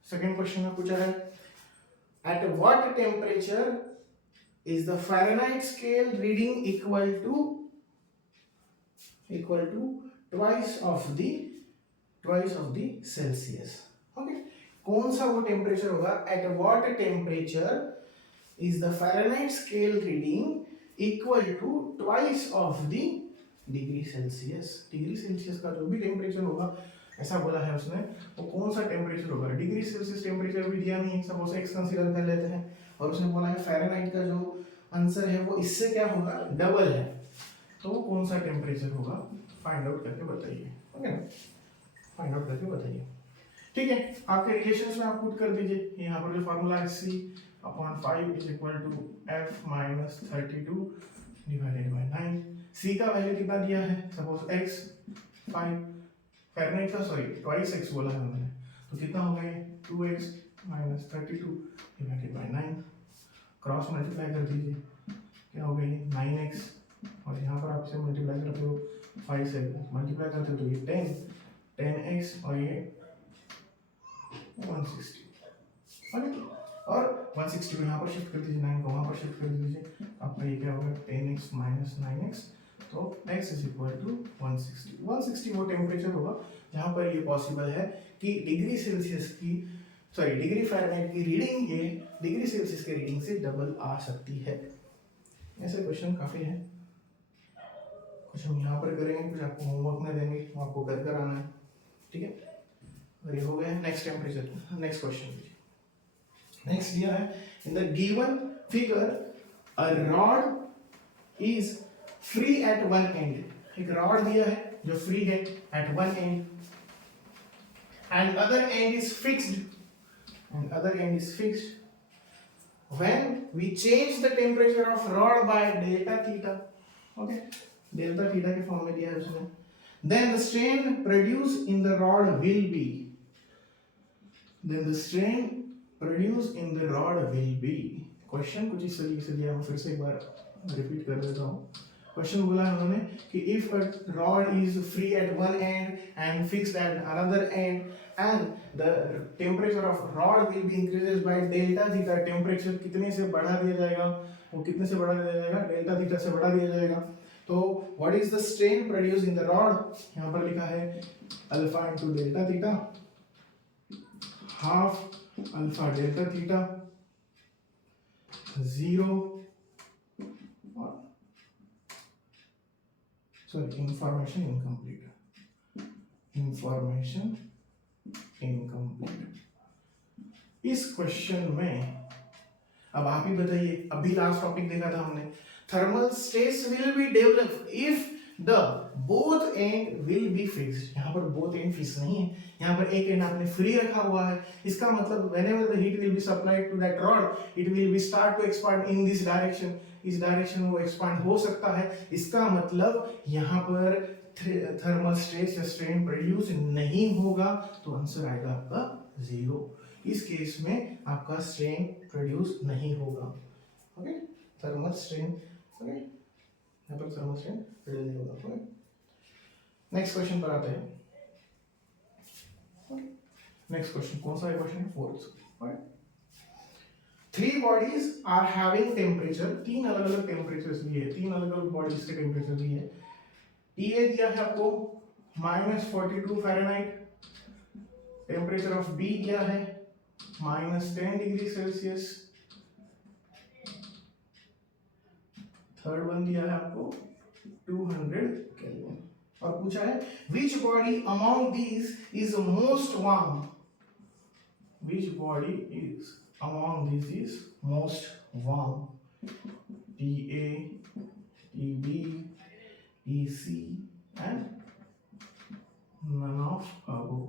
सेकंड क्वेश्चन में पूछा है, at what temperature is the Fahrenheit scale reading equal to twice of the Celsius। okay, कौन सा वो टेम्परेचर होगा, at what temperature is the Fahrenheit scale reading equal to twice of the degree Celsius. Degree Celsius का जो भी टेम्परेचर होगा, ऐसा बोला है उसने, वो कौन सा टेम्परेचर होगा। डिग्री सेल्सियस टेम्परेचर भी दिया नहीं है, सपोज एक्स कंसीडर कर लेते हैं, और उसने बोला है फ़ारेनहाइट का जो आंसर है वो इससे क्या होगा, डबल है, तो वो कौन सा टेम्परेचर होगा, फाइंड आउट करके बताइए। ओके ना, फाइंड आउट करके बताइए, ठीक है। आपके रिलेशंस में आप पुट कर दीजिए, यहाँ पर जो फार्मूला है C/5 is equal to f minus 32 divided by 9। C का वैल्यू कितना दिया है, सपोज x 5, फ़ारेनहाइट का सॉरी ट्वाइस x बोला है उन्होंने, तो कितना हो गया 2x minus 32 divided by 9। Cross multiply कर दीजिए, क्या हो गई 9x, और यहाँ पर आप इसे मल्टीप्लाई करते हो 5 से मल्टीप्लाई करते हो तो ये 10x और ये 160, और 160 को यहाँ पर शिफ्ट कर दीजिए, 9 को वहाँ पर शिफ्ट कर दीजिए, आपका ये क्या होगा 10x माइनस 9x, तो x इज इक्वल टू 160। 160 वो टेम्परेचर होगा जहाँ पर ये पॉसिबल है कि डिग्री सेल्सियस की डिग्री फ़ारेनहाइट की रीडिंग ये डिग्री सेल्सियस के रीडिंग से डबल आ सकती है। ऐसे क्वेश्चन काफ़ी हैं, कुछ हम यहाँ पर करेंगे, कुछ आपको होमवर्क में देंगे, वो आपको कर कर आना है, ठीक है। और ये हो गया next temperature. Next question, next दिया है in the given figure a rod is free at one end, एक रॉड दिया है जो फ्री है at one end and other end is fixed when we change the temperature of rod by delta theta, okay, delta theta के फॉर्म में दिया है उसमें, then the strain produced in the rod will be, question कुछ इस तरीके से दिया है, मैं फिर से एक बार रिपीट कर देता हूँ। क्वेश्चन बोला है उन्होंने कि if a rod is free at one and and fixed at another and and the temperature of rod will be increases by delta theta, temperature कितने से बढ़ा दिया जाएगा, वो कितने से बढ़ा दिया जाएगा, डेल्टा थीटा से बढ़ा दिया जाएगा। तो what is the strain produced in the rod, यहाँ पर लिखा है alpha into delta theta, half alpha delta theta, 0 information incomplete। इस क्वेश्चन में अब आप ही बताइए, अभी लास्ट टॉपिक देखा था हमने, thermal stress will be develop if the both and will be fixed, यहाँ पर बोथ एंड फिक्स नहीं है, यहाँ पर एक एंड आपने फ्री रखा हुआ है, इसका मतलब whenever the heat will be supplied to that rod it will be start to expand in this direction, इस डायरेक्शन में वो एक्सपांड हो सकता है, इसका मतलब यहाँ पर थर्मल स्ट्रेस या स्ट्रेन प्रोड्यूस नहीं होगा, तो आंसर आएगा आपका 0। इस केस में आपका स्ट्रेन प्रोड्यूस नहीं होगा, ओके, थर्मल स्ट्रेन, ओके, यहाँ पर थर्मल स्ट्रेन प्रोड्यूस नहीं होगा, ओके। नेक्स्ट क्वेश्चन पर आते हैं, नेक्स्ट क्वेश्चन कौन सा है, क्वेश्चन है 4th, okay. Three bodies are having temperature, तीन अलग अलग टेम्परेचर दिए, तीन अलग अलग बॉडीज के टेम्परेचर दिए। TA दिया है आपको -42 फ़ारेनहाइट, टेम्परेचर ऑफ B क्या है -10 डिग्री सेल्सियस, थर्ड वन दिया है आपको 200 केल्विन, और पूछा है which body among these is most warm, which body is among these is most warm, TA, TB, TC and none of above।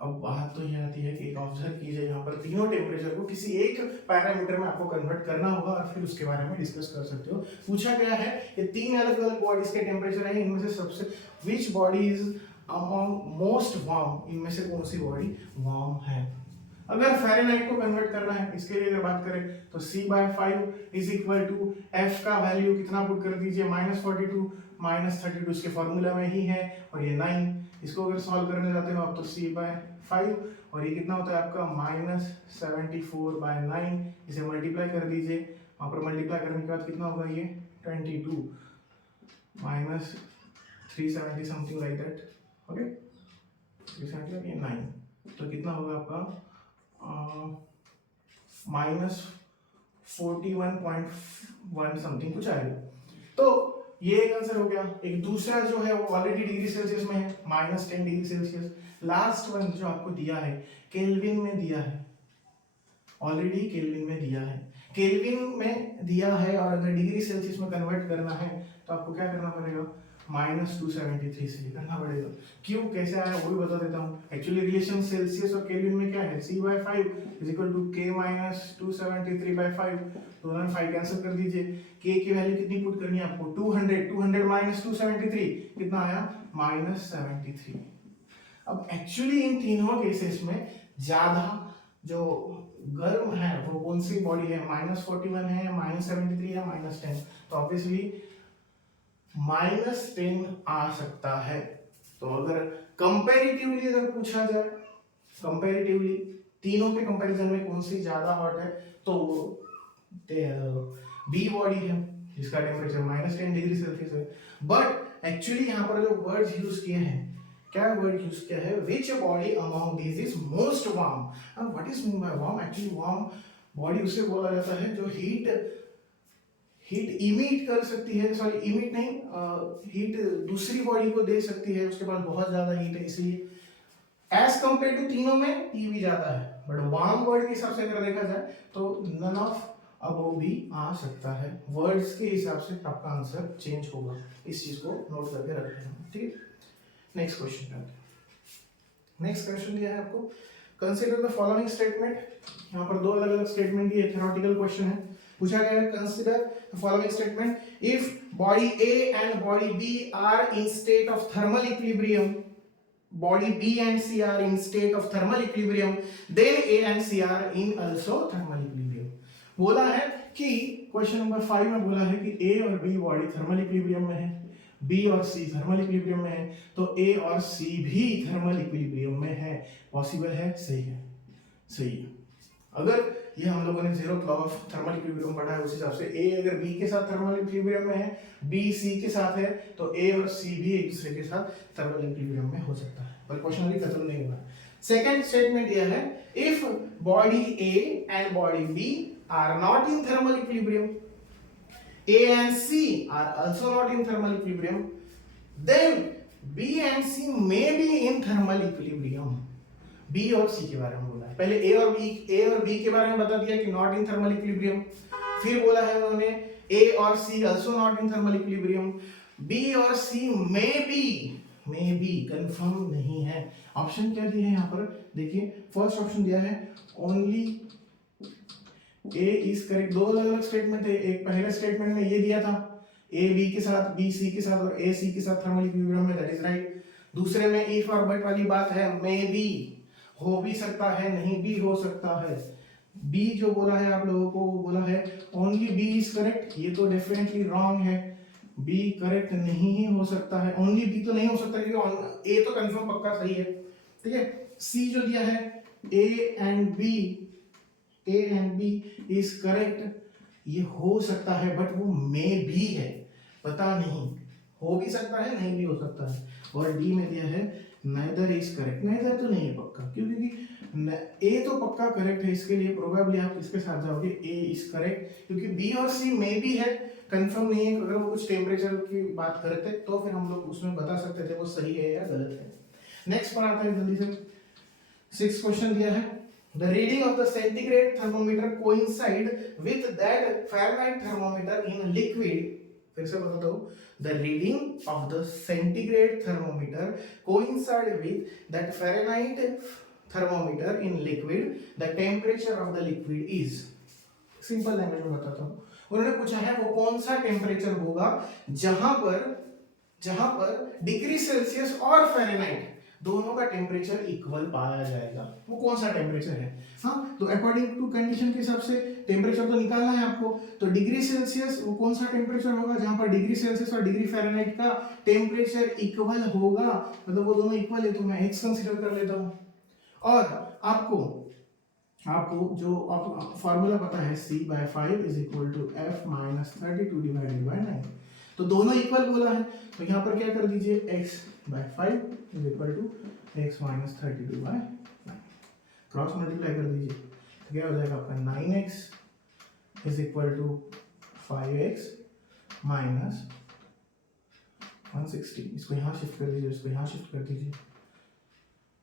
अब बात तो ये आती है कि एक ऑब्जर्व कीजिए, यहाँ पर तीनों टेम्परेचर को किसी एक पैरामीटर में आपको कन्वर्ट करना होगा और फिर उसके बारे में डिस्कस कर सकते हो। पूछा गया है कि तीन अलग अलग बॉडीज के टेम्परेचर है, इनमें से सबसे which body is among most warm, इनमें से कौन सी बॉडी वार्म है। अगर फ़ारेनहाइट को कन्वर्ट करना है, इसके लिए अगर बात करें तो C/5 is equal to F का वैल्यू कितना पुट कर दीजिए -42 -32, इसके फॉर्मूला में ही है, और ये 9, इसको अगर सॉल्व करने जाते हो आप तो C/5, और ये कितना होता है आपका -74/9, इसे मल्टीप्लाई कर दीजिए, वहाँ पर मल्टीप्लाई करने के बाद कितना होगा ये 22 -370 समथिंग लाइक दैट, ओके, 370 ये 9, तो कितना होगा आपका -41.1 समथिंग कुछ आएगा। तो ये एक आंसर हो गया। एक दूसरा जो है वो ऑलरेडी डिग्री सेल्सियस में है, -10 डिग्री सेल्सियस। लास्ट वन जो आपको दिया है केल्विन में दिया है, ऑलरेडी केल्विन में दिया है, केल्विन में दिया है, और अगर डिग्री सेल्सियस में कन्वर्ट करना है तो आपको क्या करना पड़ेगा, -273 से करना पड़ेगा। क्यों, कैसे आया वो भी बता देता हूँ। एक्चुअली रिलेशन सेल्सियस और केल्विन में क्या है, C/5 is equal to K -273/5, दोनों में 5 कैंसिल कर दीजिए। K की वैल्यू कितनी पुट करनी है आपको, 200 -273 कितना आया, -73। अब एक्चुअली इन तीनों केसेस में ज्यादा जो गर्म है वो कौन सी बॉडी है, -41 है, -73 है, -10, तो ऑब्वियसली -10 आ सकता है। तो अगर कंपैरेटिवली अगर पूछा जाए, कंपैरेटिवली तीनों के कंपैरिजन में कौन सी ज्यादा हॉट है, तो बी बॉडी है जिसका टेम्परेचर -10 डिग्री सेल्सियस है। बट एक्चुअली यहाँ पर जो वर्ड्स यूज किए हैं, क्या वर्ड यूज किया है, which body among these is most warm. And what is mean bye warm, actually warm body उसे बोला जाता है जो हीट हीट इमिट कर सकती है, सॉरी इमिट नहीं, हीट दूसरी बॉडी को दे सकती है, उसके पास बहुत ज्यादा हीट है, इसलिए एज कंपेयर टू तीनों में ई भी ज्यादा है। बट वार्म वर्ड के हिसाब से अगर देखा जाए तो नन ऑफ अबव भी आ सकता है। वर्ड्स के हिसाब से आपका आंसर चेंज होगा, इस चीज को नोट करके रख लेना, ठीक है। नेक्स्ट क्वेश्चन पे, नेक्स्ट क्वेश्चन दिया है आपको, कंसीडर द फॉलोइंग स्टेटमेंट। यहाँ पर दो अलग अलग स्टेटमेंट दिए, थ्योरेटिकल क्वेश्चन है। पूछा गया है consider the following statement, if body A and body B are in state of thermal equilibrium, body B and C are in state of thermal equilibrium, then A and C are in also thermal equilibrium। बोला है कि क्वेश्चन नंबर 5 में बोला है कि A और B बॉडी थर्मल इक्विलिब्रियम में है, B और C थर्मल इक्विलिब्रियम में है, तो A और C भी थर्मल इक्विलिब्रियम में है। पॉसिबल है? सही है, सही है। अगर ये हम लोगों ने zeroth law of thermal equilibrium पढ़ा है, उस हिसाब से A अगर B के साथ थर्मल इक्विलिब्रियम में है, B C के साथ है, तो A और C भी एक दूसरे के साथ थर्मल इक्विलिब्रियम में हो सकता है। पर क्वेश्चन अभी खत्म नहीं हुआ। सेकंड स्टेटमेंट यह है, if body A and body B are not in thermal equilibrium, A and C are also not in thermal equilibrium, then B and C may be in thermal equilibrium। B और C के बारे में बोला है, पहले A और B के बारे में बता दिया कि नॉट इन थर्मल इक्विलिब्रियम, फिर बोला है उन्होंने A और C also not in thermal equilibrium, B और C may be कंफर्म नहीं है। ऑप्शन क्या दिए हैं यहाँ पर देखिए, फर्स्ट ऑप्शन दिया है ओनली A इज करेक्ट। दो अलग अलग स्टेटमेंट है, एक पहले स्टेटमेंट में ये दिया था A B के साथ, B C के साथ और A C के साथ थर्मल इक्विलिब्रियम में, दैट इज राइट। दूसरे में इफ और बट वाली बात है, मे बी हो भी सकता है, नहीं भी हो सकता है। बी जो बोला है आप लोगों को, वो बोला है ओनली बी इज करेक्ट, ये तो डेफिनेटली रॉन्ग है, बी करेक्ट नहीं ही हो सकता है, ओनली बी तो नहीं हो सकता क्योंकि ए तो कंफर्म पक्का सही है, ठीक है। सी जो दिया है A and B is correct, ये हो सकता है बट वो मे भी है, पता नहीं, हो भी सकता है नहीं भी हो सकता है। और डी में दिया है neither इज करेक्ट, neither तो नहीं है पक्का, क्योंकि ए तो पक्का करेक्ट है, इसके लिए प्रोबेबली आप किसके साथ जाओगे, ए इज करेक्ट, क्योंकि बी और सी मे भी है, कंफर्म नहीं है। अगर वो कुछ टेम्परेचर की बात करते तो फिर हम लोग उसमें बता सकते थे वो सही है या गलत है। नेक्स्ट पर आता है जल्दी से, 6 क्वेश्चन दिया है, the reading of the centigrade thermometer coincide with that Fahrenheit thermometer in liquid। फिर से बताता हूँ, the reading of the centigrade thermometer coincide with that Fahrenheit thermometer in liquid, the temperature of the liquid is। Simple language में बताता हूँ, उन्होंने पूछा है वो कौन सा टेम्परेचर होगा जहां पर डिग्री सेल्सियस और फ़ारेनहाइट दोनों का टेम्परेचर इक्वल पाया जाएगा, वो कौन सा टेम्परेचर है। हाँ, तो अकॉर्डिंग टू कंडीशन के हिसाब से टेम्परेचर तो निकालना है आपको, तो डिग्री सेल्सियस वो कौन सा टेम्परेचर होगा जहां पर डिग्री सेल्सियस और डिग्री फ़ारेनहाइट का टेम्परेचर इक्वल होगा, मतलब वो दोनों इक्वल है, तो मैं एक्स कंसीडर कर लेता हूँ। और आपको जो फॉर्मूला पता है C/5 is equal to F minus 32 divided by 9, तो दोनों इक्वल बोला है, तो यहाँ पर क्या कर दीजिए x/5 is equal to x minus 32 by 9, cross multiply कर दीजिए, तो क्या हो जाएगा आपका 9x is equal to 5x minus 160। इसको यहाँ शिफ्ट कर दीजिए, इसको यहाँ शिफ्ट कर दीजिए,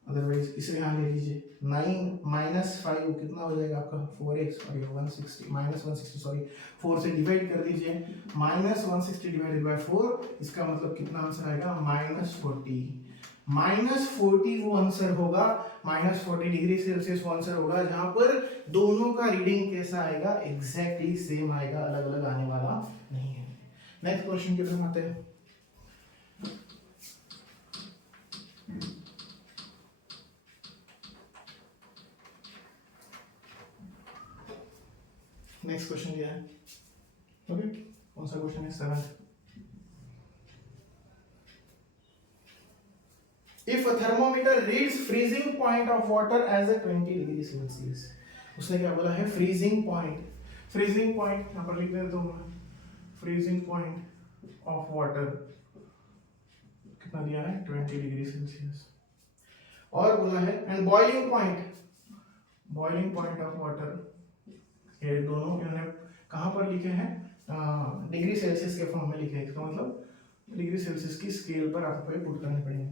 अदरवाइज इसे यहाँ ले लीजिए, 9 माइनस 5 कितना हो जाएगा आपका 4x, और ये 160 माइनस 160 सॉरी 4 से डिवाइड कर दीजिए, माइनस 160 डिवाइडेड बाय 4, इसका मतलब कितना आंसर आएगा -40 वो आंसर होगा, -40 डिग्री सेल्सियस वो आंसर होगा जहां पर दोनों का रीडिंग कैसा आएगा, एग्जैक्टली सेम आएगा, अलग अलग आने वाला नहीं है। नेक्स्ट क्वेश्चन की तरफ आते हैं। नेक्स्ट क्वेश्चन दिया है, ओके, कौन सा क्वेश्चन है, 7th। If a thermometer reads freezing point of water as a 20 degree Celsius, उसने क्या बोला है, फ्रीजिंग पॉइंट यहाँ पर लिख देता हूँ मैं, फ्रीजिंग पॉइंट ऑफ वाटर कितना दिया है 20 डिग्री सेल्सियस, और बोला है and boiling point of water, ये दोनों इन्होंने कहां पर लिखे हैं, डिग्री सेल्सियस के फॉर्म में लिखे, इसका मतलब डिग्री सेल्सियस की स्केल पर आपको ये पुट करने पड़ेंगे।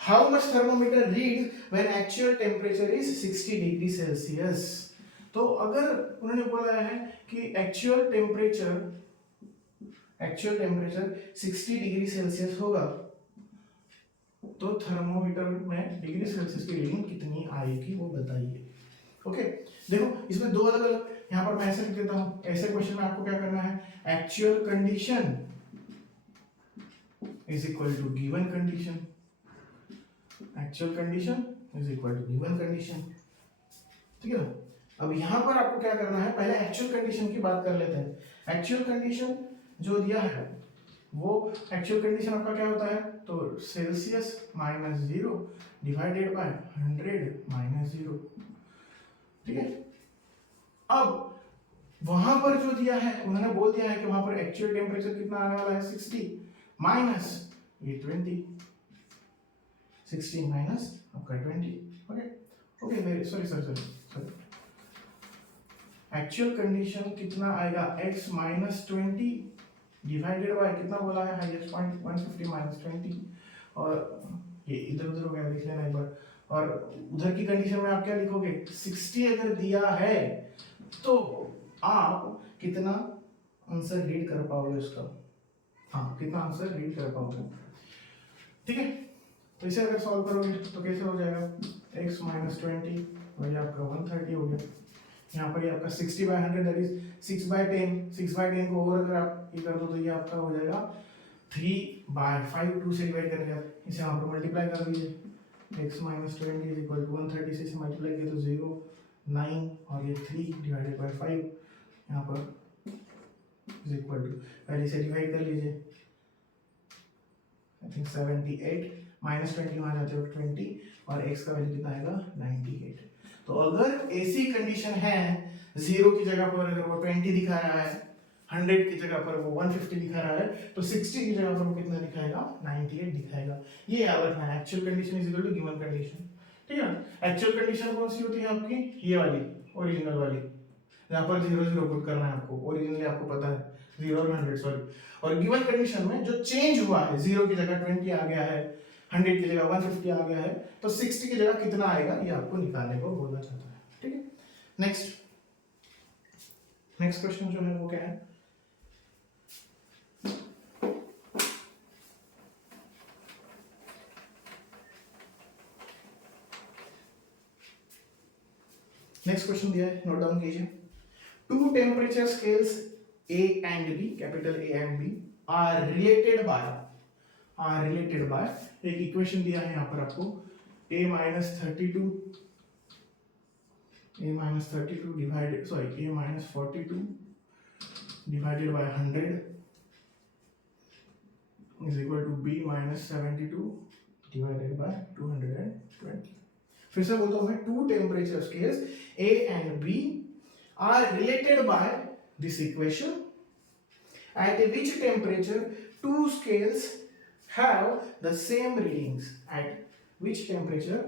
How much thermometer read when actual temperature is 60 degree Celsius. तो अगर उन्होंने बोला है कि एक्चुअल टेम्परेचर 60 डिग्री सेल्सियस होगा, तो थर्मोमीटर में डिग्री सेल्सियस की रीडिंग कितनी आएगी वो बताइए। ओके, देखो इसमें दो अलग अलग, यहाँ पर मैं ऐसे लिख देता हूँ। ऐसे क्वेश्चन में आपको क्या करना है, actual condition is equal to given condition, actual condition is equal to given condition, ठीक है ना। अब यहाँ पर आपको क्या करना है, पहले एक्चुअल कंडीशन की बात कर लेते हैं। एक्चुअल कंडीशन जो दिया है वो एक्चुअल कंडीशन आपका क्या होता है, तो Celsius minus 0 divided by 100 minus 0, ठीक है। अब वहां पर जो दिया है, उन्होंने बोल दिया है कि वहां पर एक्चुअल टेम्परेचर कितना आने वाला है, 60 माइनस ये 20, 60 माइनस आपका 20। ओके ओके, मेरे सॉरी एक्चुअल कंडीशन कितना आएगा, x माइनस 20 डिवाइडेड बाय कितना बोला है, हाईएस्ट पॉइंट 150 माइनस 20, और ये इधर उधर हो गया, लिख लेना एक बार। और उधर की कंडीशन में आप क्या लिखोगे, 60 अगर दिया है तो आप कितना आंसर रीड कर पाओगे उसका, हाँ कितना आंसर रीड कर पाओगे, ठीक है। तो इसे अगर सॉल्व करोगे तो कैसे हो जाएगा, x माइनस 20 और ये आपका 130 हो गया। यहाँ पर ये आपका 60 by 100 that is 6 by 10, 6 by 10 को और अगर आप ये कर दो तो ये आपका हो जाएगा 3 बाय 5, 2 से डिवाइड करने के बाद इसे यहाँ पर मल्टीप्लाई कर दीजिए। x minus 20 is equal to 130 से इसे मल्टीप्लाई किया तो 0, 9 और ये 3 डिवाइडेड बाय 5 यहाँ पर इज इक्वल टू, पहले से डिवाइड कर लीजिए, आई थिंक 78 माइनस 20 वहाँ जाते हो 20 और x का वैल्यू कितना आएगा 98। तो अगर ऐसी कंडीशन है 0 की जगह पर अगर वो 20 दिखा रहा है, 100 की जगह पर वो 150 दिखा रहा है, तो 60 की जगह पर वो कितना दिखाएगा, 98 दिखाएगा। ये याद रखना है, actual condition is equal to given condition, ठीक है। एक्चुअल कंडीशन कौन सी होती है आपकी, ये वाली ओरिजिनल वाली, यहाँ पर 0 0 पुट करना है आपको, ओरिजिनली आपको पता है 0 और 100 सॉरी। और गिवन कंडीशन में जो चेंज हुआ है, 0 की जगह 20 आ गया है, 100 की जगह 150 आ गया है, तो 60 की जगह कितना आएगा ये आपको निकालने को बोलना चाहता है, ठीक है। नेक्स्ट क्वेश्चन जो है वो क्या है, नेक्स्ट क्वेश्चन दिया है, नोट डाउन कीजिए। Two temperature scales A and B, कैपिटल A and B are related by एक इक्वेशन दिया है यहाँ पर आपको, a minus 32 divided a minus 42 divided by 100 is equal to b minus 72 divided by 220। फिर से बोलता हूँ मैं, two temperature scales A and B are related by this equation at which temperature two scales have the same readings, at which temperature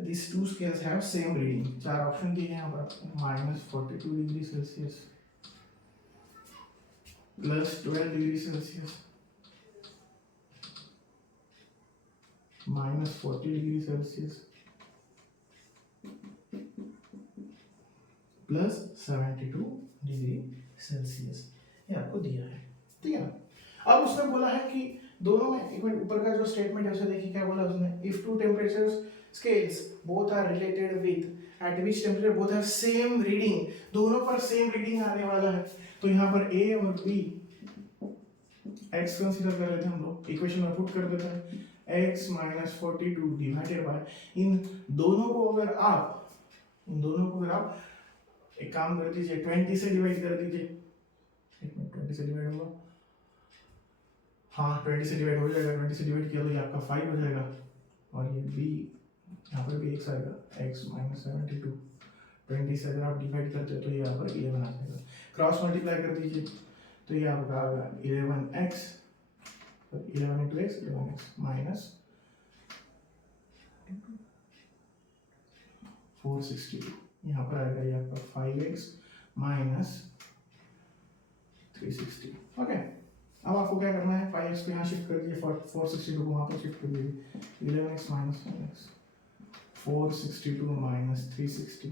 these two scales have same reading। चार ऑप्शन दिए हैं यहाँ पर, -42 degree Celsius, +12 degree Celsius, -40 degree Celsius, +72 degree Celsius, ये आपको दिया है, ठीक है ना। अब उसने बोला है कि दोनों में, एक मिनट ऊपर का जो स्टेटमेंट है उसे देखिए क्या बोला उसने, if two temperature scales both are related with at which temperature both have same reading, दोनों पर सेम रीडिंग आने वाला है। तो यहाँ पर A और B, x कंसीडर कर लेते हैं हम लोग, इक्वेशन में पुट कर देते हैं, x माइनस 42 डिवाइडेड बाय, इन दोनों को अगर आप एक काम कर दीजिए, 20 से डिवाइड कर दीजिए, एक मिनट 20 से डिवाइड होगा, हाँ 20 से डिवाइड हो जाएगा, 20 से डिवाइड किया तो ये आपका 5 हो जाएगा, और ये b यहाँ पर भी x आएगा, x माइनस 72, 20 से अगर आप डिवाइड करते हो तो ये यहाँ पर 11 आ जाएगा, क्रॉस मल्टीप्लाई कर दीजिए तो ये आपका आएगा 11x, 11 into x 11x minus 462, यहाँ पर आएगा ये आपका 5x माइनस 360। ओके, अब आपको क्या करना है, 5x को यहाँ शिफ्ट कर दीजिए, 462 को वहाँ पर शिफ्ट कर दीजिए, 11x minus 1x, 462 minus 360,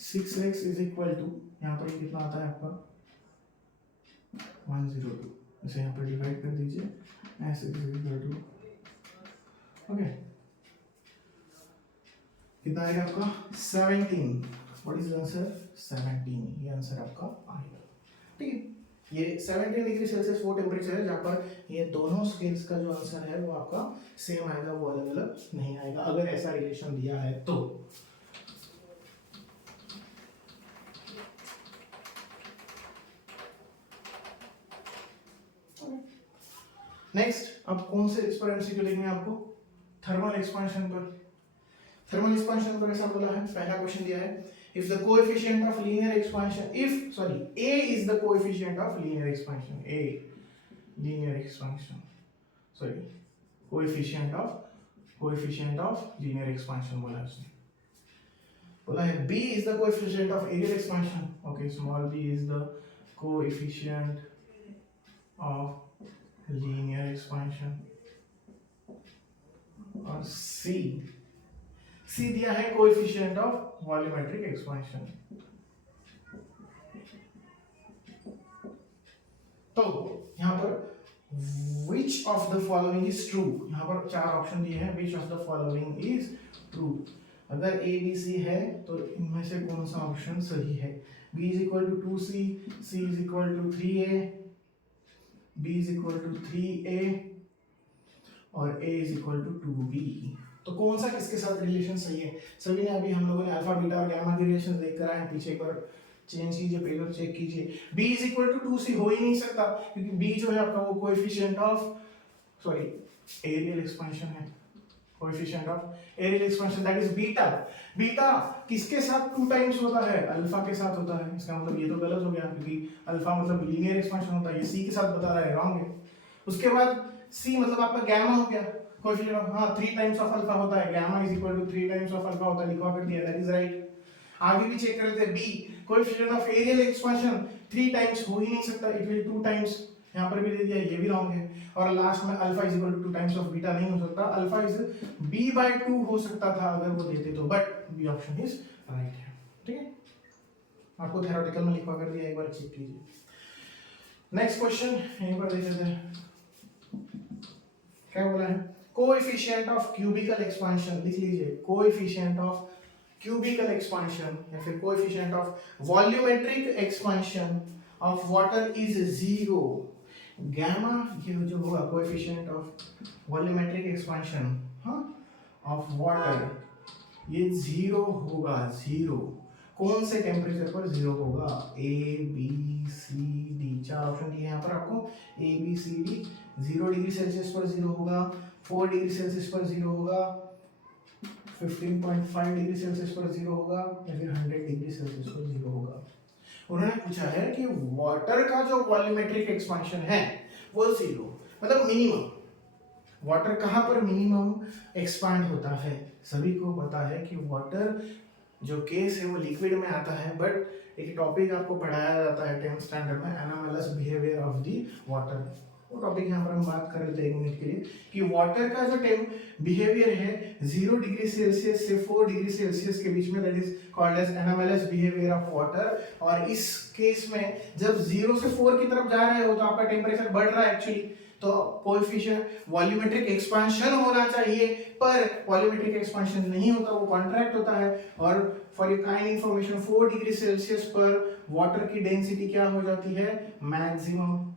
6x is equal to, यहाँ पर कितना आता है आपका 102, इसे यहाँ पर डिवाइड कर दीजिए, s is equal to, okay, कितना आएगा आपका 17। व्हाट इज आंसर 17, ये आंसर आपका आएगा। ठीक है, ये 17 डिग्री सेल्सियस वो टेम्परेचर है जहाँ पर ये दोनों स्केल्स का जो आंसर है वो आपका सेम आएगा, वो अलग अलग नहीं आएगा, अगर ऐसा रिलेशन दिया है तो। नेक्स्ट, अब कौन से इस पर एमसीक्यू देखने आपको, थर्मल एक्सपेंशन पर। थर्मल एक्सपेंशन पर ऐसा बोला है, पहला क्वेश्चन दिया है, if the coefficient of linear expansion, A is the coefficient of linear expansion, coefficient of linear expansion बोला है उसने, बोला है B is the coefficient of areal expansion, okay, small b is the coefficient of linear expansion, और C दिया है कोएफिशिएंट ऑफ वॉल्यूमेट्रिक एक्सपेंशन। तो यहाँ पर which of the following is true, यहाँ पर 4 ऑप्शन दिए हैं, which of the following is true, अगर A B C है तो इनमें से कौन सा ऑप्शन सही है, B is equal to 2C, C is equal to 3A, B is equal to 3A और A is equal to 2B, तो कौन सा किसके साथ रिलेशन सही है। सभी ने अभी हम लोगों ने अल्फा बीटा और गामा के रिलेशन देख कर आए हैं, पीछे एक बार चेंज कीजिए, पेज और चेक कीजिए। b is equal to 2c हो ही नहीं सकता, क्योंकि b जो है आपका वो कोएफिशिएंट ऑफ एरियल एक्सपेंशन है, coefficient of areal expansion that is beta. Beta किसके साथ 2 टाइम्स होता है, अल्फा के साथ होता है, इसका मतलब ये तो गलत हो गया, क्योंकि अल्फा मतलब लीनियर एक्सपेंशन होता है, ये c के साथ बता रहा है, रॉन्ग है। उसके बाद c मतलब आपका गामा हो गया, coefficient of 3 times of alpha होता है, gamma is equal to 3 times of alpha होता है, लिखवा कर दिया, दैट इज राइट। आगे भी चेक कर लेते हैं, b coefficient of areal expansion 3 times हो ही नहीं सकता, इट विल 2 टाइम्स, यहां पर भी दे दिया, ये भी रॉन्ग है। और लास्ट में alpha is equal to 2 times of beta नहीं हो सकता, अल्फा इज b/2 हो सकता था अगर वो देते तो, but B option is right है। ठीक है, आपको थ्योरेटिकल में लिखवा कर दिया, एक बार चेक कीजिए। नेक्स्ट क्वेश्चन यहीं पर देख लेते हैं, क्या बोला है, कोएफिशिएंट ऑफ क्यूबिकल एक्सपेंशन, लिख लीजिए, कोएफिशिएंट ऑफ क्यूबिकल एक्सपेंशन या फिर coefficient of volumetric expansion of water is 0। Gamma ये जो होगा coefficient of volumetric expansion of water, ये 0 होगा, 0 कौन से टेम्परेचर पर 0 होगा, A B C D, 4 option दिए हैं यहाँ पर आपको, A B C D, 0 degree Celsius पर 0 होगा, 4 डिग्री सेल्सियस पर 0 होगा, 15.5 डिग्री सेल्सियस पर 0 होगा, या फिर 100 डिग्री सेल्सियस पर 0 होगा। उन्होंने पूछा है कि वाटर का जो वॉल्यूमेट्रिक एक्सपेंशन है वो 0 मतलब मिनिमम, वाटर कहाँ पर मिनिमम एक्सपांड होता है। सभी को पता है कि वाटर जो केस है वो लिक्विड में आता है, बट एक टॉपिक आपको पढ़ाया जाता है 10th स्टैंडर्ड में, anomalous behaviour of the water, वो टॉपिक यहाँ पर हम बात कर रहे थे 1 मिनट के लिए, कि वाटर का जो बिहेवियर है 0 डिग्री सेल्सियस से 4 डिग्री सेल्सियस के बीच में, that is called as anomalous behaviour of water. और इस केस में जब 0 से 4 की तरफ जा रहे हो तो आपका टेम्परेचर बढ़ रहा है एक्चुअली, तो कोएफिशिएंट वॉल्यूमेट्रिक एक्सपेंशन होना चाहिए, पर वॉल्यूमेट्रिक एक्सपेंशन नहीं होता, वो कॉन्ट्रैक्ट होता है। और for your kind information, 4 degree Celsius पर वाटर की डेंसिटी क्या हो जाती है, मैक्सिमम।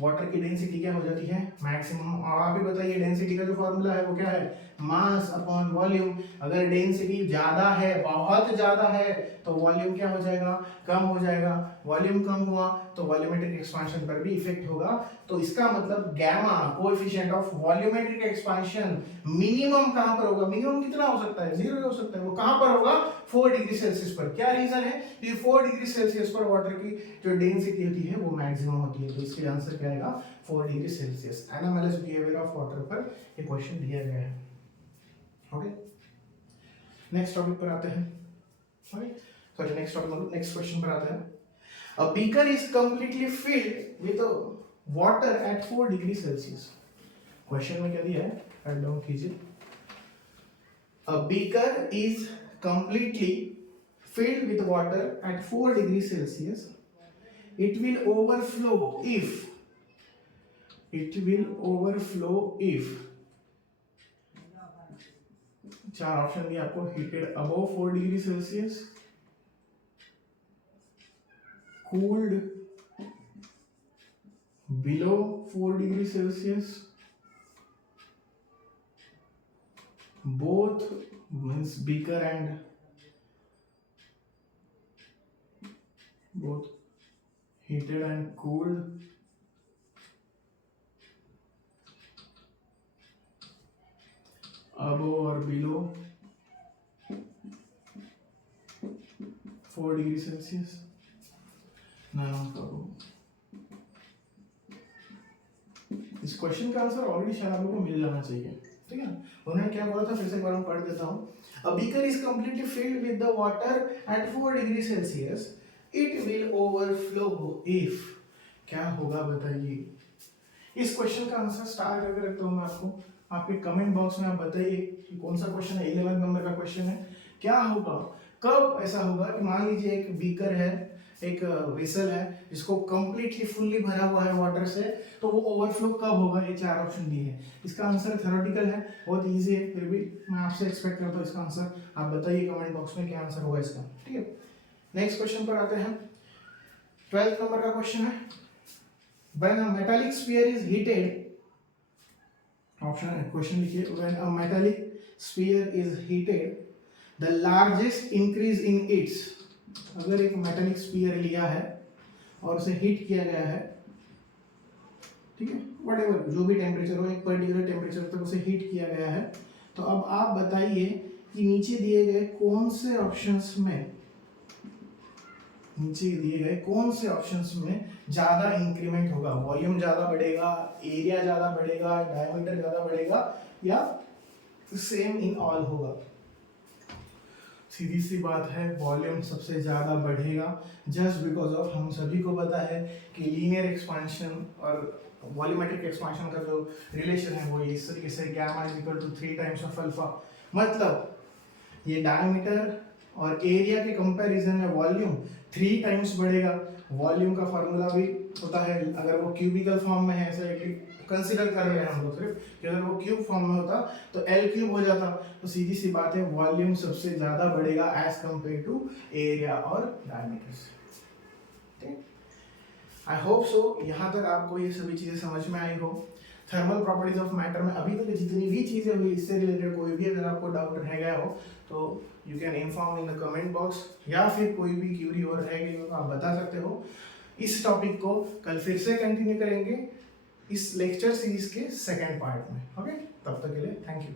वाटर की डेंसिटी क्या हो जाती है, मैक्सिमम। और आप ही बताइए डेंसिटी का जो फॉर्मूला है वो क्या है, मास अपॉन वॉल्यूम। अगर डेंसिटी ज्यादा है, बहुत ज्यादा है, तो वॉल्यूम क्या हो जाएगा, कम हो जाएगा। वॉल्यूम कम हुआ तो वॉल्यूमेट्रिक एक्सपेंशन पर भी इफेक्ट होगा। तो इसका मतलब gamma coefficient of volumetric expansion minimum कहां पर होगा, मिनिमम कितना हो सकता है, 0 हो सकता है, वो कहां पर होगा, 4 डिग्री सेल्सियस पर। क्या रीजन है, कि 4 डिग्री सेल्सियस पर वाटर की जो डेंसिटी होती है वो मैक्सिमम होती है, तो इसके आंसर क्या आएगा, 4 degree Celsius. Anomalous behaviour of water पर ये क्वेश्चन दिया गया है। ओके, नेक्स्ट टॉपिक पर आते हैं, sorry next topic, next question पर आते हैं। A beaker is completely filled with water at 4 degree Celsius. Question में क्या दिया है, राइट डाउन कीजिए। A beaker is completely filled with water at 4 degrees Celsius. It will overflow if चार ऑप्शन दिए आपको, heated above 4 degree Celsius, cooled below 4 degree Celsius, both means beaker and both heated and cooled, above or below 4 degree Celsius. इस क्वेश्चन का आंसर ऑलरेडी शायद आप लोगों को मिल जाना चाहिए, ठीक है। उन्होंने क्या बोला था, फिर से एक बार मैं पढ़ देता हूँ। A beaker is completely filled with the water at 4 degrees Celsius. It will overflow if, क्या होगा बताइए। इस क्वेश्चन का आंसर स्टार करके रखता हूँ मैं आपको, आपके कमेंट बॉक्स में आप बताइए कि कौन सा क्वेश्चन है, 11 नंबर का क्वेश्चन है। क्या होगा, कब ऐसा होगा कि मान लीजिए एक बीकर है, एक वेसल है जिसको कंप्लीटली फुल्ली भरा हुआ है वाटर से, तो वो ओवरफ्लो कब होगा, ये चार ऑप्शन दिए हैं। इसका आंसर थ्योरेटिकल है, बहुत इजी है, फिर भी मैं आपसे एक्सपेक्ट करता हूँ इसका आंसर आप बताइए कमेंट बॉक्स में क्या आंसर होगा इसका, ठीक है। नेक्स्ट क्वेश्चन पर आते हैं, 12th नंबर का क्वेश्चन है। When a metallic sphere is heated, option question लिखिए, when a metallic sphere is heated, the largest increase in its, अगर एक मेटालिक स्फीयर लिया है और उसे हीट किया गया है, ठीक है, व्हाटएवर जो भी टेम्परेचर हो, एक पर्टिकुलर टेम्परेचर तक उसे हीट किया गया है, तो अब आप बताइए कि नीचे दिए गए कौन से ऑप्शंस में, ज्यादा इंक्रीमेंट होगा, वॉल्यूम ज्यादा बढ़ेगा, एरिया ज्यादा बढ़ेगा, डायमीटर ज्यादा बढ़ेगा, या सेम इन ऑल होगा। सीधी सी बात है, वॉल्यूम सबसे ज्यादा बढ़ेगा, जस्ट बिकॉज ऑफ हम सभी को पता है कि लीनियर एक्सपेंशन और वॉल्यूमेट्रिक एक्सपेंशन का जो रिलेशन है वो इस तरीके से, gamma is equal to 3 times of alpha. मतलब ये डायमीटर और एरिया के कंपैरिजन में वॉल्यूम 3 टाइम्स बढ़ेगा। वॉल्यूम का फार्मूला भी होता है, अगर वो क्यूबिकल फॉर्म में है, ऐसे कंसीडर कर रहे हैं हम लोग सिर्फ कि अगर वो क्यूब फॉर्म में होता तो L क्यूब हो जाता, तो सीधी सी बात है वॉल्यूम सबसे ज्यादा बढ़ेगा एज कंपेयर टू एरिया और डायमीटर। आई होप सो यहाँ तक आपको ये सभी चीजें समझ में आई हो। थर्मल प्रॉपर्टीज ऑफ मैटर में अभी तक जितनी भी चीजें हुई इससे रिलेटेड कोई भी अगर आपको डाउट रह गया हो तो you can inform in the comment box, या फिर कोई भी क्यूरी और रह गई हो तो आप बता सकते हो। इस टॉपिक को कल फिर से कंटिन्यू करेंगे इस लेक्चर सीरीज के सेकेंड पार्ट में, ओके। तब तक के लिए थैंक यू।